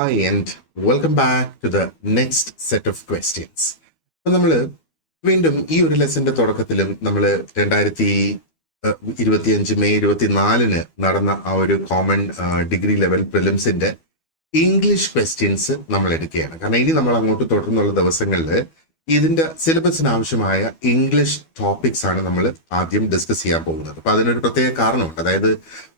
Hi, and welcome back to the next set of questions. അപ്പൊ നമ്മൾ വീണ്ടും ഈ ഒരു ലെസന്റെ തുടക്കത്തിലും നമ്മൾ 2025 മെയ് 24 നടന്ന ആ ഒരു കോമൺ ഡിഗ്രി ലെവൽ പ്രിലിംസിന്റെ ഇംഗ്ലീഷ് ക്വസ്റ്റ്യൻസ് നമ്മൾ എടുക്കുകയാണ്. കാരണം ഇനി നമ്മൾ അങ്ങോട്ട് തുടർന്നുള്ള ദിവസങ്ങളിൽ ഇതിന്റെ സിലബസിന് ആവശ്യമായ ഇംഗ്ലീഷ് ടോപ്പിക്സ് ആണ് നമ്മൾ ആദ്യം ഡിസ്കസ് ചെയ്യാൻ പോകുന്നത്. അപ്പൊ അതിനൊരു പ്രത്യേക കാരണമുണ്ട്. അതായത്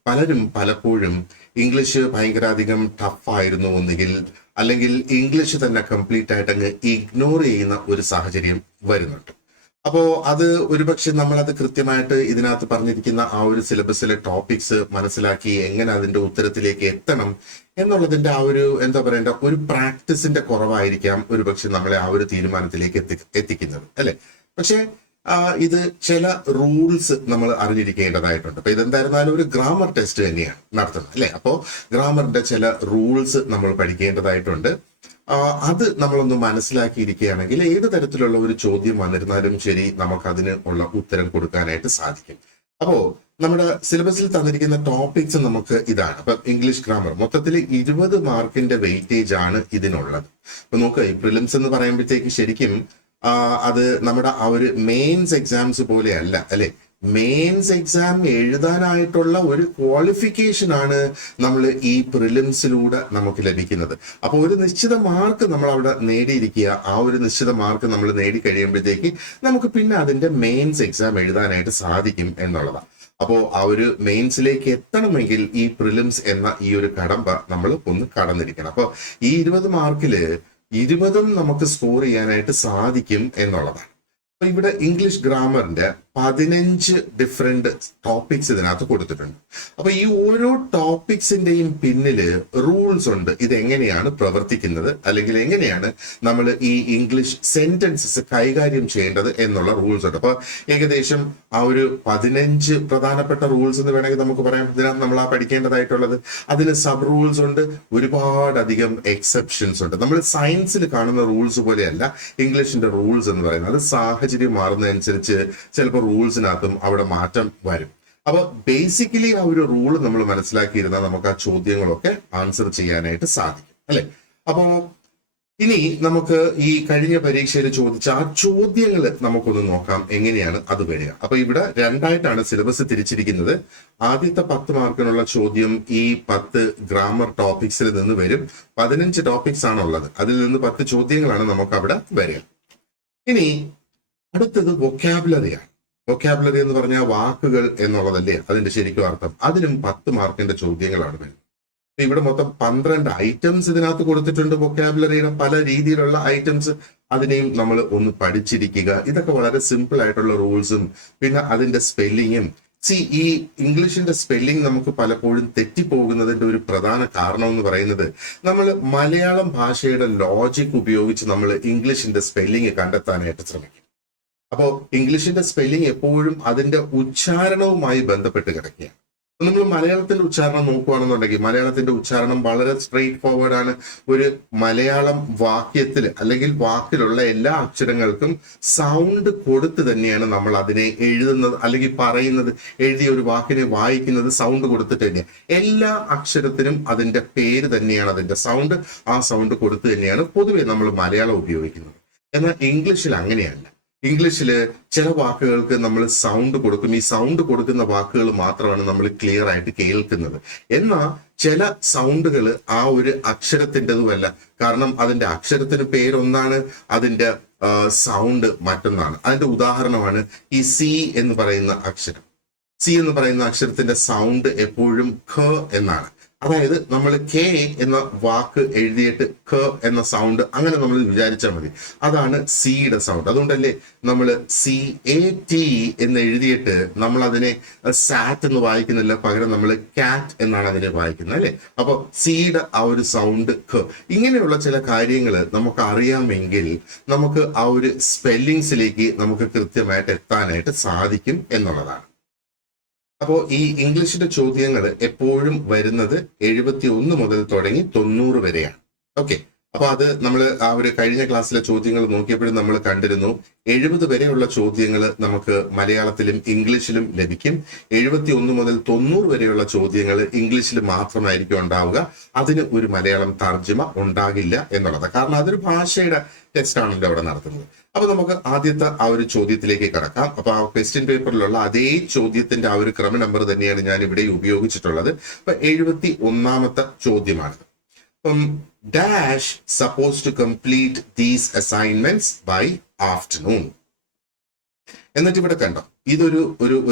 പലരും പലപ്പോഴും ഇംഗ്ലീഷ് ഭയങ്കര അധികം ടഫായിരുന്നു ഒന്നുകിൽ, അല്ലെങ്കിൽ ഇംഗ്ലീഷ് തന്നെ കംപ്ലീറ്റ് ആയിട്ട് അങ്ങ് ഇഗ്നോർ ചെയ്യുന്ന ഒരു സാഹചര്യം വരുന്നുണ്ട്. അപ്പോ അത് ഒരുപക്ഷെ നമ്മളത് കൃത്യമായിട്ട് ഇതിനകത്ത് പറഞ്ഞിരിക്കുന്ന ആ ഒരു സിലബസിലെ ടോപ്പിക്സ് മനസ്സിലാക്കി എങ്ങനെ അതിന്റെ ഉത്തരത്തിലേക്ക് എത്തണം എന്നുള്ളതിന്റെ ആ ഒരു എന്താ പറയേണ്ട ഒരു പ്രാക്ടീസിന്റെ കുറവായിരിക്കാം ഒരുപക്ഷെ നമ്മളെ ആ ഒരു തീരുമാനത്തിലേക്ക് എത്തിക്കുന്നത്, അല്ലെ? പക്ഷെ ഇത് ചില റൂൾസ് നമ്മൾ അറിഞ്ഞിരിക്കേണ്ടതായിട്ടുണ്ട്. അപ്പൊ ഇതെന്തായിരുന്നാലും ഒരു ഗ്രാമർ ടെസ്റ്റ് തന്നെയാണ് നടത്തുന്നത്, അല്ലെ? അപ്പോ ഗ്രാമറിന്റെ ചില റൂൾസ് നമ്മൾ പഠിക്കേണ്ടതായിട്ടുണ്ട്. അത് നമ്മളൊന്ന് മനസ്സിലാക്കിയിരിക്കുകയാണെങ്കിൽ ഏത് തരത്തിലുള്ള ഒരു ചോദ്യം വന്നിരുന്നാലും ശരി, നമുക്കതിന് ഉള്ള ഉത്തരം കൊടുക്കാനായിട്ട് സാധിക്കും. അപ്പോ നമ്മുടെ സിലബസിൽ തന്നിരിക്കുന്ന ടോപ്പിക്സ് നമുക്ക് ഇതാണ്. അപ്പൊ ഇംഗ്ലീഷ് ഗ്രാമർ മൊത്തത്തിൽ 20 മാർക്കിന്റെ വെയിറ്റേജ് ആണ് ഇതിനുള്ളത്. അപ്പൊ നോക്കുക, ഈ പ്രിലിംസ് എന്ന് പറയുമ്പോഴത്തേക്ക് ശരിക്കും അത് നമ്മുടെ ആ ഒരു മെയിൻസ് എക്സാംസ് പോലെയല്ല, അല്ലെ? മെയിൻസ് എക്സാം എഴുതാനായിട്ടുള്ള ഒരു ക്വാളിഫിക്കേഷൻ ആണ് നമ്മൾ ഈ പ്രിലിംസിലൂടെ നമുക്ക് ലഭിക്കുന്നത്. അപ്പോൾ ഒരു നിശ്ചിത മാർക്ക് നമ്മൾ അവിടെ നേടിയിരിക്കുക, ആ ഒരു നിശ്ചിത മാർക്ക് നമ്മൾ നേടിക്കഴിയുമ്പോഴത്തേക്ക് നമുക്ക് പിന്നെ അതിന്റെ മെയിൻസ് എക്സാം എഴുതാനായിട്ട് സാധിക്കും എന്നുള്ളതാണ്. അപ്പോൾ ആ ഒരു മെയിൻസിലേക്ക് എത്തണമെങ്കിൽ ഈ പ്രിലിംസ് എന്ന ഈ ഒരു കടമ്പ നമ്മൾ ഒന്ന് കടന്നിരിക്കണം. അപ്പോൾ ഈ 20 മാർക്കില് 20 നമുക്ക് സ്കോർ ചെയ്യാനായിട്ട് സാധിക്കും എന്നുള്ളതാണ്. അപ്പൊ ഇവിടെ ഇംഗ്ലീഷ് ഗ്രാമറിന്റെ 15 ഡിഫറെന്റ് ടോപ്പിക്സ് ഇതിനകത്ത് കൊടുത്തിട്ടുണ്ട്. അപ്പൊ ഈ ഓരോ ടോപ്പിക്സിന്റെയും പിന്നില് റൂൾസ് ഉണ്ട്. ഇത് എങ്ങനെയാണ് പ്രവർത്തിക്കുന്നത്, അല്ലെങ്കിൽ എങ്ങനെയാണ് നമ്മൾ ഈ ഇംഗ്ലീഷ് സെന്റൻസസ് കൈകാര്യം ചെയ്യേണ്ടത് എന്നുള്ള റൂൾസ് ഉണ്ട്. അപ്പൊ ഏകദേശം ആ ഒരു 15 പ്രധാനപ്പെട്ട റൂൾസ് എന്ന് വേണമെങ്കിൽ നമുക്ക് പറയാം. ഇതിനകത്ത് നമ്മൾ പഠിക്കേണ്ടതായിട്ടുള്ളത് അതിന് സബ് റൂൾസ് ഉണ്ട്, ഒരുപാട് അധികം എക്സെപ്ഷൻസ് ഉണ്ട്. നമ്മൾ സയൻസിൽ കാണുന്ന റൂൾസ് പോലെയല്ല ഇംഗ്ലീഷിന്റെ റൂൾസ് എന്ന് പറയുന്നത്. അത് സാഹചര്യം മാറുന്നതനുസരിച്ച് ചിലപ്പോൾ റൂൾസിനകത്തും അവിടെ മാറ്റം വരും. അപ്പൊ ബേസിക്കലി ആ ഒരു റൂൾ നമ്മൾ മനസ്സിലാക്കിയിരുന്നാൽ നമുക്ക് ആ ചോദ്യങ്ങളൊക്കെ ആൻസർ ചെയ്യാനായിട്ട് സാധിക്കും, അല്ലെ? അപ്പോ ഇനി നമുക്ക് ഈ കഴിഞ്ഞ പരീക്ഷയിൽ ചോദിച്ച ആ ചോദ്യങ്ങൾ നമുക്കൊന്ന് നോക്കാം എങ്ങനെയാണ് അത് വരിക. അപ്പൊ ഇവിടെ രണ്ടായിട്ടാണ് സിലബസ് തിരിച്ചിരിക്കുന്നത്. ആദ്യത്തെ 10 മാർക്കിനുള്ള ചോദ്യം ഈ 10 ഗ്രാമർ ടോപ്പിക്സിൽ നിന്ന് വരും. 15 ടോപ്പിക്സ് ആണുള്ളത്, അതിൽ നിന്ന് 10 ചോദ്യങ്ങളാണ് നമുക്ക് അവിടെ വരിക. ഇനി അടുത്തത് വൊക്കാബുലറിയാണ്. വൊക്കാബുലറി എന്ന് പറഞ്ഞാൽ വാക്കുകൾ എന്നുള്ളതല്ലേ അതിന്റെ ശരിക്കും അർത്ഥം. അതിനും 10 മാർക്കിന്റെ ചോദ്യങ്ങളാണ് വരുന്നത്. ഇവിടെ മൊത്തം 12 ഐറ്റംസ് ഇതിനകത്ത് കൊടുത്തിട്ടുണ്ട്. വൊക്കാബുലറിയുടെ പല രീതിയിലുള്ള ഐറ്റംസ്, അതിനെയും നമ്മൾ ഒന്ന് പഠിച്ചിരിക്കുക. ഇതൊക്കെ വളരെ സിമ്പിൾ ആയിട്ടുള്ള റൂൾസും പിന്നെ അതിന്റെ സ്പെല്ലിങ്ങും. ഈ ഇംഗ്ലീഷിന്റെ സ്പെല്ലിംഗ് നമുക്ക് പലപ്പോഴും തെറ്റിപ്പോകുന്നതിന്റെ ഒരു പ്രധാന കാരണം എന്ന് പറയുന്നത് നമ്മൾ മലയാളം ഭാഷയുടെ ലോജിക് ഉപയോഗിച്ച് നമ്മൾ ഇംഗ്ലീഷിന്റെ സ്പെല്ലിംഗ് കണ്ടെത്താനായിട്ട് ശ്രമിക്കും. അപ്പോൾ ഇംഗ്ലീഷിന്റെ സ്പെല്ലിംഗ് എപ്പോഴും അതിന്റെ ഉച്ചാരണവുമായി ബന്ധപ്പെട്ട് കിടക്കുകയാണ്. നമ്മൾ മലയാളത്തിന്റെ ഉച്ചാരണം നോക്കുകയാണെന്നുണ്ടെങ്കിൽ മലയാളത്തിന്റെ ഉച്ചാരണം വളരെ സ്ട്രെയിറ്റ് ഫോർവേഡ് ആണ്. ഒരു മലയാളം വാക്യത്തിൽ അല്ലെങ്കിൽ വാക്കിലുള്ള എല്ലാ അക്ഷരങ്ങൾക്കും സൗണ്ട് കൊടുത്ത് തന്നെയാണ് നമ്മൾ അതിനെ എഴുതുന്നത്, അല്ലെങ്കിൽ പറയുന്നത്. എഴുതിയ ഒരു വാക്കിനെ വായിക്കുന്നത് സൗണ്ട് കൊടുത്തിട്ട് തന്നെയാണ്. എല്ലാ അക്ഷരത്തിനും അതിന്റെ പേര് തന്നെയാണ്, അതിന്റെ സൗണ്ട്. ആ സൗണ്ട് കൊടുത്ത് തന്നെയാണ് പൊതുവെ നമ്മൾ മലയാളം ഉപയോഗിക്കുന്നത്. എന്നാൽ ഇംഗ്ലീഷിൽ അങ്ങനെയല്ല. ഇംഗ്ലീഷില് ചില വാക്കുകൾക്ക് നമ്മൾ സൗണ്ട് കൊടുക്കും. ഈ സൗണ്ട് കൊടുക്കുന്ന വാക്കുകൾ മാത്രമാണ് നമ്മൾ ക്ലിയർ ആയിട്ട് കേൾക്കുന്നത്. എന്നാൽ ചില സൗണ്ടുകൾ ആ ഒരു അക്ഷരത്തിൻ്റെതുമല്ല. കാരണം അതിന്റെ അക്ഷരത്തിന് പേരൊന്നാണ്, അതിന്റെ സൗണ്ട് മറ്റൊന്നാണ്. അതിന്റെ ഉദാഹരണമാണ് ഈ സി എന്ന് പറയുന്ന അക്ഷരം. സി എന്ന് പറയുന്ന അക്ഷരത്തിന്റെ സൗണ്ട് എപ്പോഴും ഖ എന്നാണ്. അതായത് നമ്മൾ കെ എന്ന വാക്ക് എഴുതിയിട്ട് ഖ എന്ന സൗണ്ട് അങ്ങനെ നമ്മൾ വിചാരിച്ചാൽ മതി. അതാണ് സിയുടെ സൗണ്ട്. അതുകൊണ്ടല്ലേ നമ്മൾ CAT എന്ന് എഴുതിയിട്ട് നമ്മൾ അതിനെ സാറ്റ് എന്ന് വായിക്കുന്നില്ല, പകരം നമ്മൾ കാറ്റ് എന്നാണ് അതിനെ വായിക്കുന്നത്, അല്ലെ? അപ്പൊ സിയുടെ ആ ഒരു സൗണ്ട് ഖ. ഇങ്ങനെയുള്ള ചില കാര്യങ്ങൾ നമുക്ക് അറിയാമെങ്കിൽ നമുക്ക് ആ ഒരു സ്പെല്ലിങ്സിലേക്ക് നമുക്ക് കൃത്യമായിട്ട് എത്താനായിട്ട് സാധിക്കും എന്നുള്ളതാണ്. അപ്പോൾ ഈ ഇംഗ്ലീഷിന്റെ ചോദ്യങ്ങൾ എപ്പോഴും വരുന്നത് 71 മുതൽ തുടങ്ങി 90 വരെയാണ്. ഓക്കെ, അപ്പൊ അത് നമ്മൾ ആ ഒരു കഴിഞ്ഞ ക്ലാസ്സിലെ ചോദ്യങ്ങൾ നോക്കിയപ്പോഴും നമ്മൾ കണ്ടിരുന്നു 70 വരെയുള്ള ചോദ്യങ്ങൾ നമുക്ക് മലയാളത്തിലും ഇംഗ്ലീഷിലും ലഭിക്കും. 71 മുതൽ 90 വരെയുള്ള ചോദ്യങ്ങൾ ഇംഗ്ലീഷിൽ മാത്രമായിരിക്കും ഉണ്ടാവുക. അതിന് ഒരു മലയാളം തർജ്ജമ ഉണ്ടാകില്ല എന്നുള്ളത്. കാരണം അതൊരു ഭാഷയുടെ ടെസ്റ്റ് ആണല്ലോ അവിടെ നടത്തുന്നത്. അപ്പൊ നമുക്ക് ആദ്യത്തെ ആ ഒരു ചോദ്യത്തിലേക്ക് കടക്കാം. അപ്പൊ ആ ക്വസ്റ്റ്യൻ പേപ്പറിലുള്ള അതേ ചോദ്യത്തിന്റെ ആ ഒരു ക്രമ നമ്പർ തന്നെയാണ് ഞാൻ ഇവിടെ ഉപയോഗിച്ചിട്ടുള്ളത്. അപ്പൊ 71ാമത്തെ ചോദ്യമാണ്. Dash supposed to complete these assignments by afternoon. എന്നിട്ട് ഇവിടെ കണ്ടോ, ഇതൊരു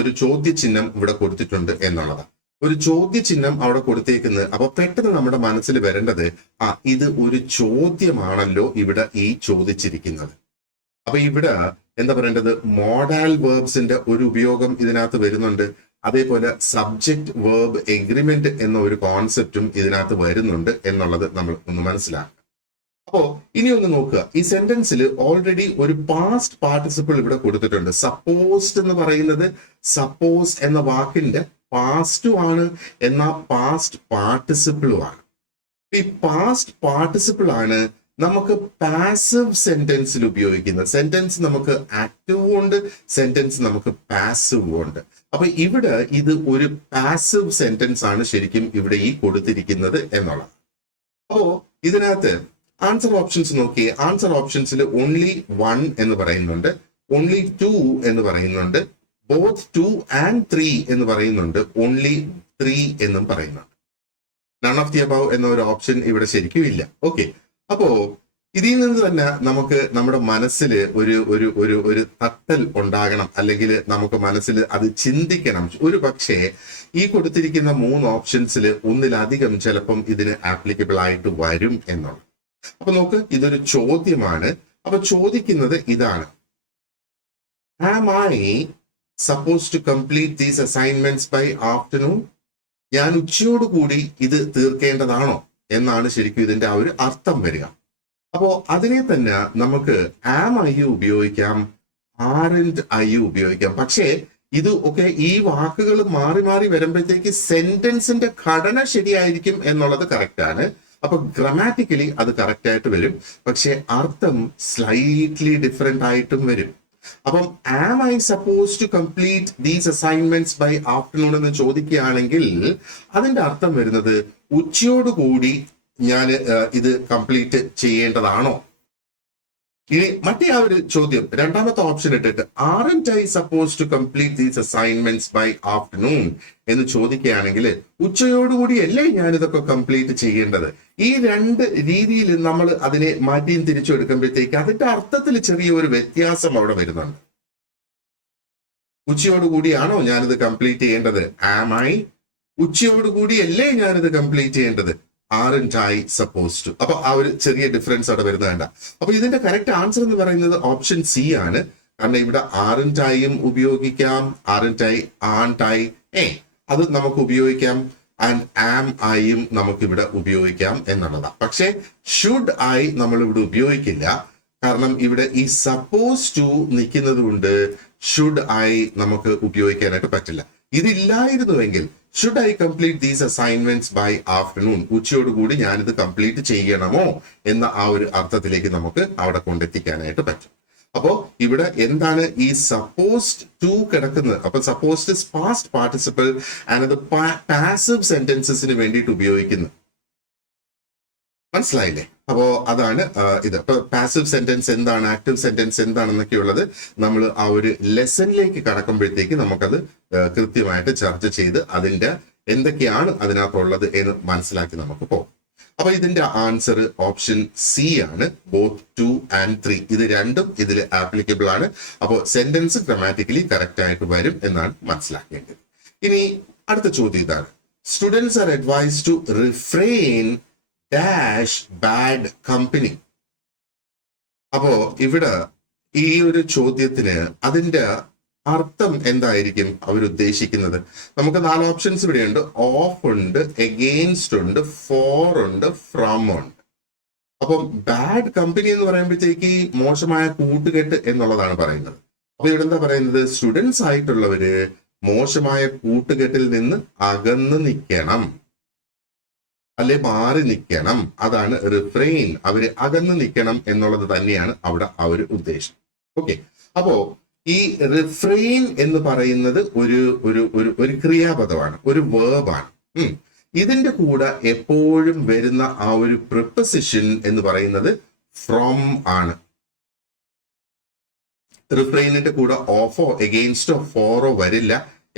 ഒരു ചോദ്യചിഹ്നം ഇവിടെ കൊടുത്തിട്ടുണ്ട് എന്നുള്ളതാണ്. ഒരു ചോദ്യചിഹ്നം അവിടെ കൊടുത്തേക്കുന്നത്. അപ്പൊ പെട്ടെന്ന് നമ്മുടെ മനസ്സിൽ വരേണ്ടത് ഇത് ഒരു ചോദ്യമാണല്ലോ ഇവിടെ ഈ ചോദിച്ചിരിക്കുന്നത്. അപ്പൊ ഇവിടെ എന്താ പറയേണ്ടത്, മോഡാൽ വേർബ്സിന്റെ ഒരു ഉപയോഗം ഇതിനകത്ത് വരുന്നുണ്ട്. അതേപോലെ സബ്ജക്ട് വേർബ് എഗ്രിമെന്റ് എന്ന ഒരു കോൺസെപ്റ്റും ഇതിനകത്ത് വരുന്നുണ്ട് എന്നുള്ളത് നമ്മൾ ഒന്ന് മനസ്സിലാക്കുക. അപ്പോ ഇനി ഒന്ന് നോക്കുക, ഈ സെന്റൻസിൽ ഓൾറെഡി ഒരു പാസ്റ്റ് പാർട്ടിസിപ്പിൾ ഇവിടെ കൊടുത്തിട്ടുണ്ട്. സപ്പോസ്ഡ് എന്ന് പറയുന്നത് സപ്പോസ് എന്ന വാക്കിന്റെ പാസ്റ്റും ആണ്, എന്നാൽ പാസ്റ്റ് പാർട്ടിസിപ്പിളും ആണ്. ഈ പാസ്റ്റ് പാർട്ടിസിപ്പിൾ ആണ് നമുക്ക് പാസീവ് സെന്റൻസിൽ ഉപയോഗിക്കുന്നത്. സെന്റൻസ് നമുക്ക് ആക്റ്റീവും ഉണ്ട്, സെന്റൻസ് നമുക്ക് പാസീവും ഉണ്ട്. അപ്പൊ ഇവിടെ ഇത് ഒരു പാസീവ് സെന്റൻസ് ആണ് ശരിക്കും ഇവിടെ ഈ കൊടുത്തിരിക്കുന്നത് എന്നുള്ളത്. അപ്പോ ഇതിനകത്ത് ആൻസർ ഓപ്ഷൻസ് നോക്കിയേ. ആൻസർ ഓപ്ഷൻസിൽ ഓൺലി 1 എന്ന് പറയുന്നുണ്ട്, ഓൺലി 2 എന്ന് പറയുന്നുണ്ട്, ബോത്ത് 2 and 3 എന്ന് പറയുന്നുണ്ട്, ഓൺലി 3 എന്നും പറയുന്നുണ്ട്. നൺ ഓഫ് ദി അബവ് എന്ന ഒരു ഓപ്ഷൻ ഇവിടെ ശരിക്കും ഇല്ല. ഓക്കെ, അപ്പോ ഇതിൽ നിന്ന് തന്നെ നമുക്ക് നമ്മുടെ മനസ്സിൽ ഒരു തട്ടൽ ഉണ്ടാകണം, അല്ലെങ്കിൽ നമുക്ക് മനസ്സിൽ അത് ചിന്തിക്കണം. ഒരു പക്ഷേ ഈ കൊടുത്തിരിക്കുന്ന 3 ഓപ്ഷൻസിൽ ഒന്നിലധികം ചിലപ്പം ഇതിന് ആപ്ലിക്കബിൾ ആയിട്ട് വരും എന്നുള്ളത്. അപ്പൊ നോക്ക്, ഇതൊരു ചോദ്യമാണ്. അപ്പൊ ചോദിക്കുന്നത് ഇതാണ്, am I suppose to complete these assignments by afternoon? ഞാൻ ഉച്ചയോടുകൂടി ഇത് തീർക്കേണ്ടതാണോ എന്നാണ് ശരിക്കും ഇതിന്റെ ആ ഒരു അർത്ഥം വരിക. അപ്പോ അതിനെ തന്നെ നമുക്ക് ആം ഐ ഉപയോഗിക്കാം, ആറന്റ് ഐ ഉപയോഗിക്കാം. പക്ഷേ ഇത് ഒക്കെ ഈ വാക്കുകൾ മാറി മാറി വരുമ്പോഴത്തേക്ക് സെന്റൻസിന്റെ ഘടന ശരിയായിരിക്കും എന്നുള്ളത് കറക്റ്റ് ആണ്. അപ്പൊ ഗ്രാമാറ്റിക്കലി അത് കറക്റ്റ് ആയിട്ട് വരും, പക്ഷെ അർത്ഥം സ്ലൈറ്റ്ലി ഡിഫറെന്റ് ആയിട്ടും വരും. അപ്പം am I suppose to complete these assignments by afternoon എന്ന് ചോദിക്കുകയാണെങ്കിൽ അതിന്റെ അർത്ഥം വരുന്നത് ഉച്ചയോടുകൂടി ഞാൻ ഇത് കംപ്ലീറ്റ് ചെയ്യേണ്ടതാണോ? ഇനി മറ്റേ ആ ഒരു ചോദ്യം രണ്ടാമത്തെ ഓപ്ഷൻ ഇട്ടിട്ട് aren't I suppose to complete these assignments by afternoon എന്ന് ചോദിക്കുകയാണെങ്കിൽ ഉച്ചയോടുകൂടി അല്ലേ ഞാൻ ഇതൊക്കെ കംപ്ലീറ്റ് ചെയ്യേണ്ടത്? ഈ രണ്ട് രീതിയിൽ നമ്മൾ അതിനെ മാറ്റിയും തിരിച്ചു എടുക്കുമ്പോഴത്തേക്ക് അതിന്റെ അർത്ഥത്തിൽ ചെറിയൊരു വ്യത്യാസം അവിടെ വരുന്നുണ്ട്. ഉച്ചയോടുകൂടിയാണോ ഞാനിത് കംപ്ലീറ്റ് ചെയ്യേണ്ടത്? Am I? ഉച്ചയോടുകൂടി അല്ലേ ഞാനിത് കംപ്ലീറ്റ് ചെയ്യേണ്ടത്? ആറന്റ് ഐ സപ്പോസ് ടു? അപ്പൊ ആ ഒരു ചെറിയ ഡിഫറൻസ് അവിടെ വരുന്നത് വേണ്ട. അപ്പൊ ഇതിന്റെ കറക്റ്റ് ആൻസർ എന്ന് പറയുന്നത് ഓപ്ഷൻ സി ആണ്. കാരണം ഇവിടെ ആറന്റ് ഐയും ഉപയോഗിക്കാം, ആറന്റ് ഐ, ആൻഡ് ഐ അത് നമുക്ക് ഉപയോഗിക്കാം, ആൻഡ് ആം ഐയും നമുക്കിവിടെ ഉപയോഗിക്കാം എന്നുള്ളതാണ്. പക്ഷെ ഷുഡ് ഐ നമ്മൾ ഇവിടെ ഉപയോഗിക്കില്ല. കാരണം ഇവിടെ ഈ സപ്പോസ് ടു നിൽക്കുന്നത് കൊണ്ട് ഷുഡ് ഐ നമുക്ക് ഉപയോഗിക്കാനായിട്ട് പറ്റില്ല. ഇതില്ലായിരുന്നുവെങ്കിൽ should I complete these assignments by afternoon, ഉച്ചയോടുകൂടി ഞാനിത് കംപ്ലീറ്റ് ചെയ്യണമോ എന്ന ആ ഒരു അർത്ഥത്തിലേക്ക് നമുക്ക് അവിടെ കൊണ്ടെത്തിക്കാനായിട്ട് പറ്റും. അപ്പോ ഇവിടെ എന്താണ് ഈ സപ്പോസ്ഡ് ടു കിടക്കുന്നത്? അപ്പൊ supposed is past participle and അത് പാസീവ് സെന്റൻസസിന് വേണ്ടിയിട്ട് ഉപയോഗിക്കുന്നു. മനസ്സിലായില്ലേ? അപ്പോ അതാണ് ഇത്. ഇപ്പൊ പാസീവ് സെന്റൻസ് എന്താണ്, ആക്റ്റീവ് സെന്റൻസ് എന്താണെന്നൊക്കെ ഉള്ളത് നമ്മൾ ആ ഒരു ലെസണിലേക്ക് കടക്കുമ്പോഴത്തേക്ക് നമുക്കത് കൃത്യമായിട്ട് ചർച്ച ചെയ്ത് അതിന്റെ എന്തൊക്കെയാണ് അതിനകത്തുള്ളത് എന്ന് മനസ്സിലാക്കി നമുക്ക് പോകും. അപ്പൊ ഇതിന്റെ ആൻസർ ഓപ്ഷൻ സി ആണ്, ബോത്ത് 2 and 3. ഇത് രണ്ടും ഇതിൽ ആപ്ലിക്കബിൾ ആണ്. അപ്പോൾ സെന്റൻസ് ഗ്രാമാറ്റിക്കലി കറക്റ്റ് ആയിട്ട് വരും എന്നാണ് മനസ്സിലാക്കേണ്ടത്. ഇനി അടുത്ത ചോദ്യം ഇതാണ്, students are advised to refrain dash bad company. അപ്പോ ഇവിടെ ഈ ഒരു ചോദ്യത്തിന് അതിന്റെ അർത്ഥം എന്തായിരിക്കും അവരുദ്ദേശിക്കുന്നത്? നമുക്ക് 4 ഓപ്ഷൻസ് ഇവിടെയുണ്ട്. ഓഫ് ഉണ്ട്, എഗെയിൻസ്റ്റ് ഉണ്ട്, ഫോർ ഉണ്ട്, ഫ്രം ഉണ്ട്. അപ്പം ബാഡ് കമ്പനി എന്ന് പറയുമ്പോഴത്തേക്ക് മോശമായ കൂട്ടുകെട്ട് എന്നുള്ളതാണ് പറയുന്നത്. അപ്പൊ ഇവിടെ എന്താ പറയുന്നത്? സ്റ്റുഡൻസ് ആയിട്ടുള്ളവര് മോശമായ കൂട്ടുകെട്ടിൽ നിന്ന് അകന്ന് നിൽക്കണം. അല്ലെ മാറി നിൽക്കണം, അതാണ് റിഫ്രെയിൻ. അവര് അകന്ന് നിൽക്കണം എന്നുള്ളത് തന്നെയാണ് അവിടെ ആ ഒരു ഉദ്ദേശം. ഓക്കെ, അപ്പോ ഈ റിഫ്രെയിൻ എന്ന് പറയുന്നത് ഒരു ഒരു ഒരു ഒരു ക്രിയാപദമാണ്, ഒരു വേർബാണ്. ഇതിന്റെ കൂടെ എപ്പോഴും വരുന്ന ആ ഒരു പ്രിപ്പസിഷൻ എന്ന് പറയുന്നത് ഫ്രോം ആണ്. റിഫ്രെയിനിന്റെ കൂടെ ഓഫോ എഗെയിൻസ്റ്റോ ഫോറോ വരില്ല,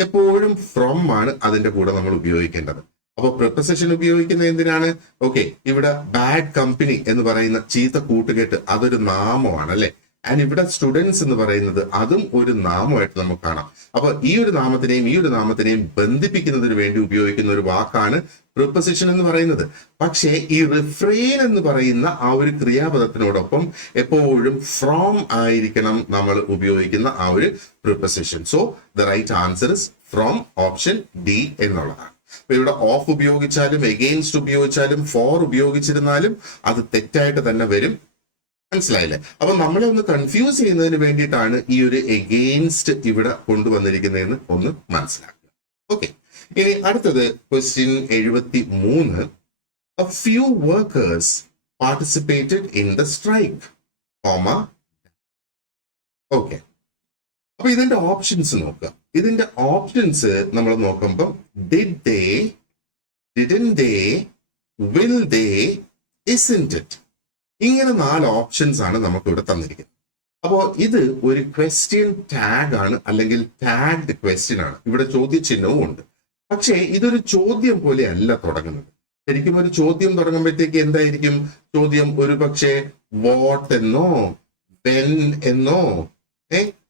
എപ്പോഴും ഫ്രോം ആണ് അതിന്റെ കൂടെ നമ്മൾ ഉപയോഗിക്കേണ്ടത്. അപ്പൊ പ്രിപ്പസിഷൻ ഉപയോഗിക്കുന്നത് എന്തിനാണ്? ഓക്കെ, ഇവിടെ ബാഡ് കമ്പനി എന്ന് പറയുന്ന ചീത്ത കൂട്ടുകെട്ട് അതൊരു നാമമാണ് അല്ലെ. ആൻഡ് ഇവിടെ സ്റ്റുഡൻസ് എന്ന് പറയുന്നത് അതും ഒരു നാമമായിട്ട് നമുക്ക് കാണാം. അപ്പൊ ഈ ഒരു നാമത്തിനെയും ബന്ധിപ്പിക്കുന്നതിന് വേണ്ടി ഉപയോഗിക്കുന്ന ഒരു വാക്കാണ് പ്രിപ്പസിഷൻ എന്ന് പറയുന്നത്. പക്ഷേ ഈ റിഫ്രെയിൻ എന്ന് പറയുന്ന ആ ഒരു ക്രിയാപദത്തിനോടൊപ്പം എപ്പോഴും ഫ്രോം ആയിരിക്കണം നമ്മൾ ഉപയോഗിക്കുന്ന ആ ഒരു preposition. So the right answer is from, option D എന്നുള്ളതാണ്. അപ്പൊ ഇവിടെ ഓഫ് ഉപയോഗിച്ചാലും എഗെയിൻസ്റ്റ് ഉപയോഗിച്ചാലും ഫോർ ഉപയോഗിച്ചിരുന്നാലും അത് തെറ്റായിട്ട് തന്നെ വരും. മനസ്സിലായില്ലേ? അപ്പൊ നമ്മളെ ഒന്ന് കൺഫ്യൂസ് ചെയ്യുന്നതിന് വേണ്ടിയിട്ടാണ് ഈ ഒരു എഗെയിൻസ്റ്റ് ഇവിടെ കൊണ്ടുവന്നിരിക്കുന്നതെന്ന് ഒന്ന് മനസ്സിലാക്കുക. ഓക്കെ, ഇനി അടുത്തത് question 73. A few workers participated in the strike, comma. Okay, അപ്പൊ ഇതിന്റെ ഓപ്ഷൻസ് നോക്കുക. ഇതിന്റെ ഓപ്ഷൻസ് നമ്മൾ നോക്കുമ്പോൾ did they, didn't they, will they, isn't it, ഇങ്ങനെ 4 ഓപ്ഷൻസ് ആണ് നമുക്ക് ഇവിടെ തന്നിരിക്കുന്നത്. അപ്പോ ഇത് ഒരു ക്വസ്റ്റ്യൻ ടാഗ് ആണ്, അല്ലെങ്കിൽ ടാഗ്ഡ് ക്വസ്റ്റ്യൻ ആണ്. ഇവിടെ ചോദ്യചിഹ്നവും ഉണ്ട്. പക്ഷേ ഇതൊരു ചോദ്യം പോലെ അല്ല തുടങ്ങുന്നത്. ശരിക്കും ഒരു ചോദ്യം തുടങ്ങുമ്പോഴത്തേക്ക് എന്തായിരിക്കും ചോദ്യം? ഒരു പക്ഷേ വാട്ട് എന്നോ വെൻ എന്നോ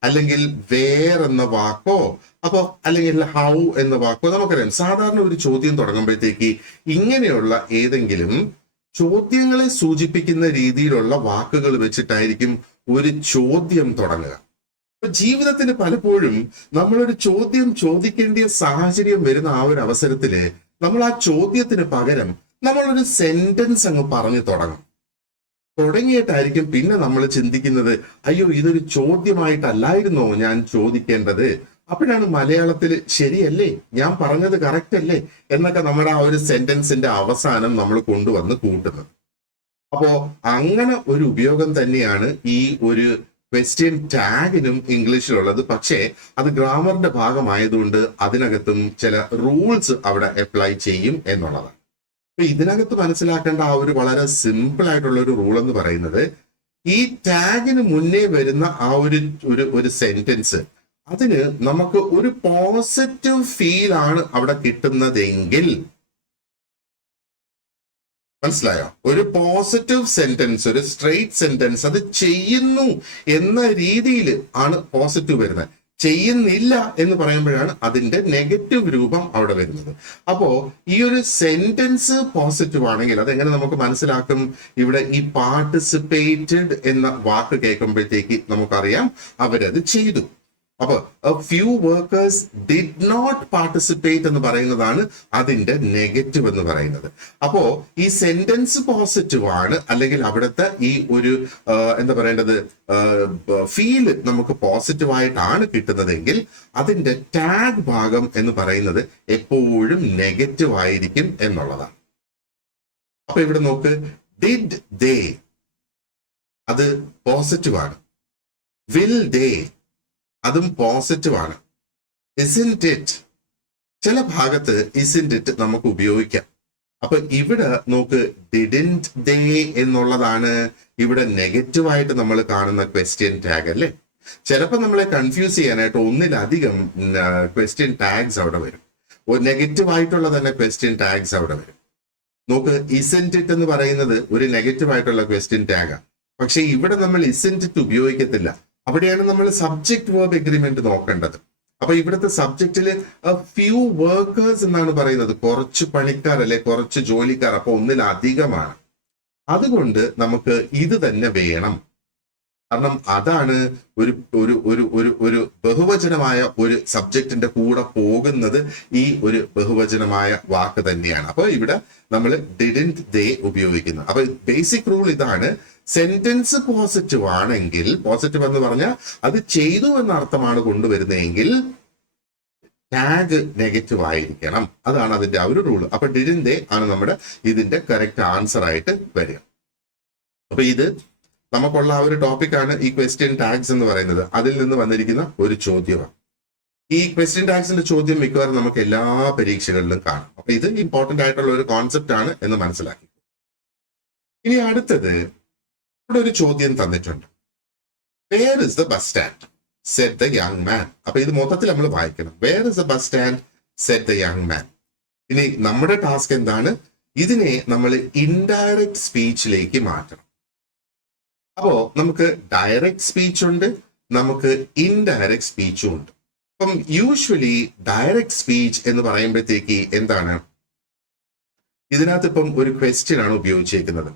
അല്ലെങ്കിൽ വേർ എന്ന വാക്കോ അപ്പൊ അല്ലെങ്കിൽ ഹൗ എന്ന വാക്കോ. നമുക്കറിയാം സാധാരണ ഒരു ചോദ്യം തുടങ്ങുമ്പോഴത്തേക്ക് ഇങ്ങനെയുള്ള ഏതെങ്കിലും ചോദ്യങ്ങളെ സൂചിപ്പിക്കുന്ന രീതിയിലുള്ള വാക്കുകൾ വെച്ചിട്ടായിരിക്കും ഒരു ചോദ്യം തുടങ്ങുക. അപ്പൊ ജീവിതത്തിന് പലപ്പോഴും നമ്മളൊരു ചോദ്യം ചോദിക്കേണ്ട സാഹചര്യം വരുന്ന ആ ഒരു അവസരത്തില് നമ്മൾ ആ ചോദ്യത്തിന് പകരം നമ്മളൊരു സെന്റൻസ് അങ്ങ് പറഞ്ഞു തുടങ്ങിയിട്ടായിരിക്കും പിന്നെ നമ്മൾ ചിന്തിക്കുന്നത്, അയ്യോ ഇതൊരു ചോദ്യമായിട്ടല്ലായിരുന്നോ ഞാൻ ചോദിക്കേണ്ടത്, അപ്പോഴാണ് മലയാളത്തിൽ ശരിയല്ലേ, ഞാൻ പറഞ്ഞത് കറക്റ്റ് അല്ലേ എന്നൊക്കെ നമ്മുടെ ആ ഒരു സെന്റൻസിന്റെ അവസാനം നമ്മൾ കൊണ്ടുവന്ന് കൂട്ടുന്നത്. അപ്പോ അങ്ങനെ ഒരു ഉപയോഗം തന്നെയാണ് ഈ ഒരു ക്വസ്റ്റ്യൻ ടാഗിനും ഇംഗ്ലീഷിലുള്ളത്. പക്ഷേ അത് ഗ്രാമറിന്റെ ഭാഗമായതുകൊണ്ട് അതിനകത്തും ചില റൂൾസ് അവിടെ അപ്ലൈ ചെയ്യും എന്നുള്ളതാണ്. അപ്പൊ ഇതിനകത്ത് മനസ്സിലാക്കേണ്ട ആ ഒരു വളരെ സിമ്പിൾ ആയിട്ടുള്ള ഒരു റൂൾ എന്ന് പറയുന്നത്, ഈ ടാഗിന് മുന്നേ വരുന്ന ആ ഒരു സെന്റൻസ് അതിന് നമുക്ക് ഒരു പോസിറ്റീവ് ഫീൽ ആണ് അവിടെ കിട്ടുന്നതെങ്കിൽ, മനസ്സിലായോ? ഒരു പോസിറ്റീവ് സെന്റൻസ്, ഒരു സ്ട്രെയിറ്റ് സെന്റൻസ്, അത് ചെയ്യുന്നു എന്ന രീതിയിൽ ആണ് പോസിറ്റീവ് വരുന്നത്. ചെയ്യുന്നില്ല എന്ന് പറയുമ്പോഴാണ് അതിന്റെ നെഗറ്റീവ് രൂപം അവിടെ വരുന്നത്. അപ്പോ ഈ ഒരു സെന്റൻസ് പോസിറ്റീവ് ആണെങ്കിൽ അതെങ്ങനെ നമുക്ക് മനസ്സിലാക്കും? ഇവിടെ ഈ പാർട്ടിസിപ്പേറ്റഡ് എന്ന വാക്ക് കേൾക്കുമ്പോഴത്തേക്ക് നമുക്കറിയാം അവരത് ചെയ്തു. അപ്പൊ a few workers did not participate എന്ന് പറയുന്നതാണ് അതിന്റെ നെഗറ്റീവ് എന്ന് പറയുന്നത്. അപ്പോ ഈ സെന്റൻസ് പോസിറ്റീവ് ആണ്, അല്ലെങ്കിൽ അവിടുത്തെ ഈ ഒരു എന്താ പറയേണ്ടത് ഫീല് നമുക്ക് പോസിറ്റീവ് ആയിട്ടാണ് കിട്ടുന്നതെങ്കിൽ അതിന്റെ ടാഗ് ഭാഗം എന്ന് പറയുന്നത് എപ്പോഴും നെഗറ്റീവ് ആയിരിക്കും എന്നുള്ളതാണ്. അപ്പൊ ഇവിടെ നോക്ക്, ഡിഡ് ദേ അത് പോസിറ്റീവ് ആണ്, വിൽ ദേ അതും പോസിറ്റീവ് ആണ്, isn't it ചില ഭാഗത്ത് isn't it നമുക്ക് ഉപയോഗിക്കാം. അപ്പൊ ഇവിടെ നോക്ക്, didn't they എന്നുള്ളതാണ് ഇവിടെ നെഗറ്റീവ് ആയിട്ട് നമ്മൾ കാണുന്ന ക്വസ്റ്റ്യൻ ടാഗ് അല്ലേ. ചിലപ്പോൾ നമ്മളെ കൺഫ്യൂസ് ചെയ്യാനായിട്ട് ഒന്നിലധികം ക്വസ്റ്റ്യൻ ടാഗ്സ് അവിടെ വരും, നെഗറ്റീവ് ആയിട്ടുള്ള തന്നെ ക്വസ്റ്റ്യൻ ടാഗ്സ് അവിടെ വരും. നോക്ക്, isn't it എന്ന് പറയുന്നത് ഒരു നെഗറ്റീവ് ആയിട്ടുള്ള ക്വസ്റ്റ്യൻ ടാഗാണ്. പക്ഷെ ഇവിടെ നമ്മൾ isn't it ഉപയോഗിക്കത്തില്ല. അവിടെയാണ് നമ്മൾ സബ്ജക്ട് വേർബ് എഗ്രിമെന്റ് നോക്കേണ്ടത്. അപ്പൊ ഇവിടുത്തെ സബ്ജക്റ്റില് ഫ്യൂ വർക്കേഴ്സ് എന്നാണ് പറയുന്നത്, കുറച്ച് പണിക്കാർ അല്ലെ, കുറച്ച് ജോലിക്കാർ. അപ്പൊ ഒന്നിലധികമാണ്. അതുകൊണ്ട് നമുക്ക് ഇത് തന്നെ വേണം. കാരണം അതാണ് ഒരു ഒരു ഒരു ഒരു ഒരു ബഹുവചനമായ ഒരു സബ്ജക്റ്റിന്റെ കൂടെ പോകുന്നത് ഈ ഒരു ബഹുവചനമായ വാക്ക് തന്നെയാണ്. അപ്പൊ ഇവിടെ നമ്മൾ ഡിഡന്റ് ദേ ഉപയോഗിക്കുന്നത്. അപ്പൊ ബേസിക് റൂൾ ഇതാണ്, സെന്റൻസ് പോസിറ്റീവ് ആണെങ്കിൽ, പോസിറ്റീവ് എന്ന് പറഞ്ഞാൽ അത് ചെയ്തു എന്ന അർത്ഥമാണ് കൊണ്ടുവരുന്നതെങ്കിൽ ടാഗ് നെഗറ്റീവ് ആയിരിക്കണം. അതാണ് അതിന്റെ ആ ഒരു റൂൾ. അപ്പൊ ഡിഡിൻ ദേ ആണ് നമ്മുടെ ഇതിന്റെ കറക്റ്റ് ആൻസർ ആയിട്ട് വരിക. അപ്പൊ ഇത് നമുക്കുള്ള ആ ഒരു ടോപ്പിക്കാണ് ഈ ക്വസ്റ്റ്യൻ ടാഗ്സ് എന്ന് പറയുന്നത്. അതിൽ നിന്ന് വന്നിരിക്കുന്ന ഒരു ചോദ്യമാണ്. ഈ ക്വസ്റ്റ്യൻ ടാഗ്സിന്റെ ചോദ്യം മിക്കവാറും നമുക്ക് എല്ലാ പരീക്ഷകളിലും കാണും. അപ്പൊ ഇത് ഇമ്പോർട്ടന്റ് ആയിട്ടുള്ള ഒരു കോൺസെപ്റ്റ് ആണ് എന്ന് മനസ്സിലാക്കി. ഇനി അടുത്തത് ഇവിടെ ഒരു ചോദ്യം തന്നിട്ടുണ്ട്. Where is the bus stand said the young man. അപ്പൊ ഇത് മൊത്തത്തിൽ നമ്മൾ വായിക്കണം. Where is the bus stand said the young man. ഇനി നമ്മുടെ ടാസ്ക് എന്താണ്? ഇതിനെ നമ്മൾ ഇൻഡയറക്റ്റ് സ്പീച്ചിലേക്ക് മാറ്റണം. അപ്പോ നമുക്ക് ഡയറക്റ്റ് സ്പീച്ച് ഉണ്ട്, നമുക്ക് ഇൻഡയറക്റ്റ് സ്പീച്ചും ഉണ്ട്. അപ്പം യൂഷ്വലി ഡയറക്റ്റ് സ്പീച്ച് എന്ന് പറയുമ്പോഴത്തേക്ക് എന്താണ്, ഇതിനകത്ത് ഇപ്പം ഒരു ക്വസ്റ്റ്യൻ ആണ് ഉപയോഗിച്ചിരിക്കുന്നത്.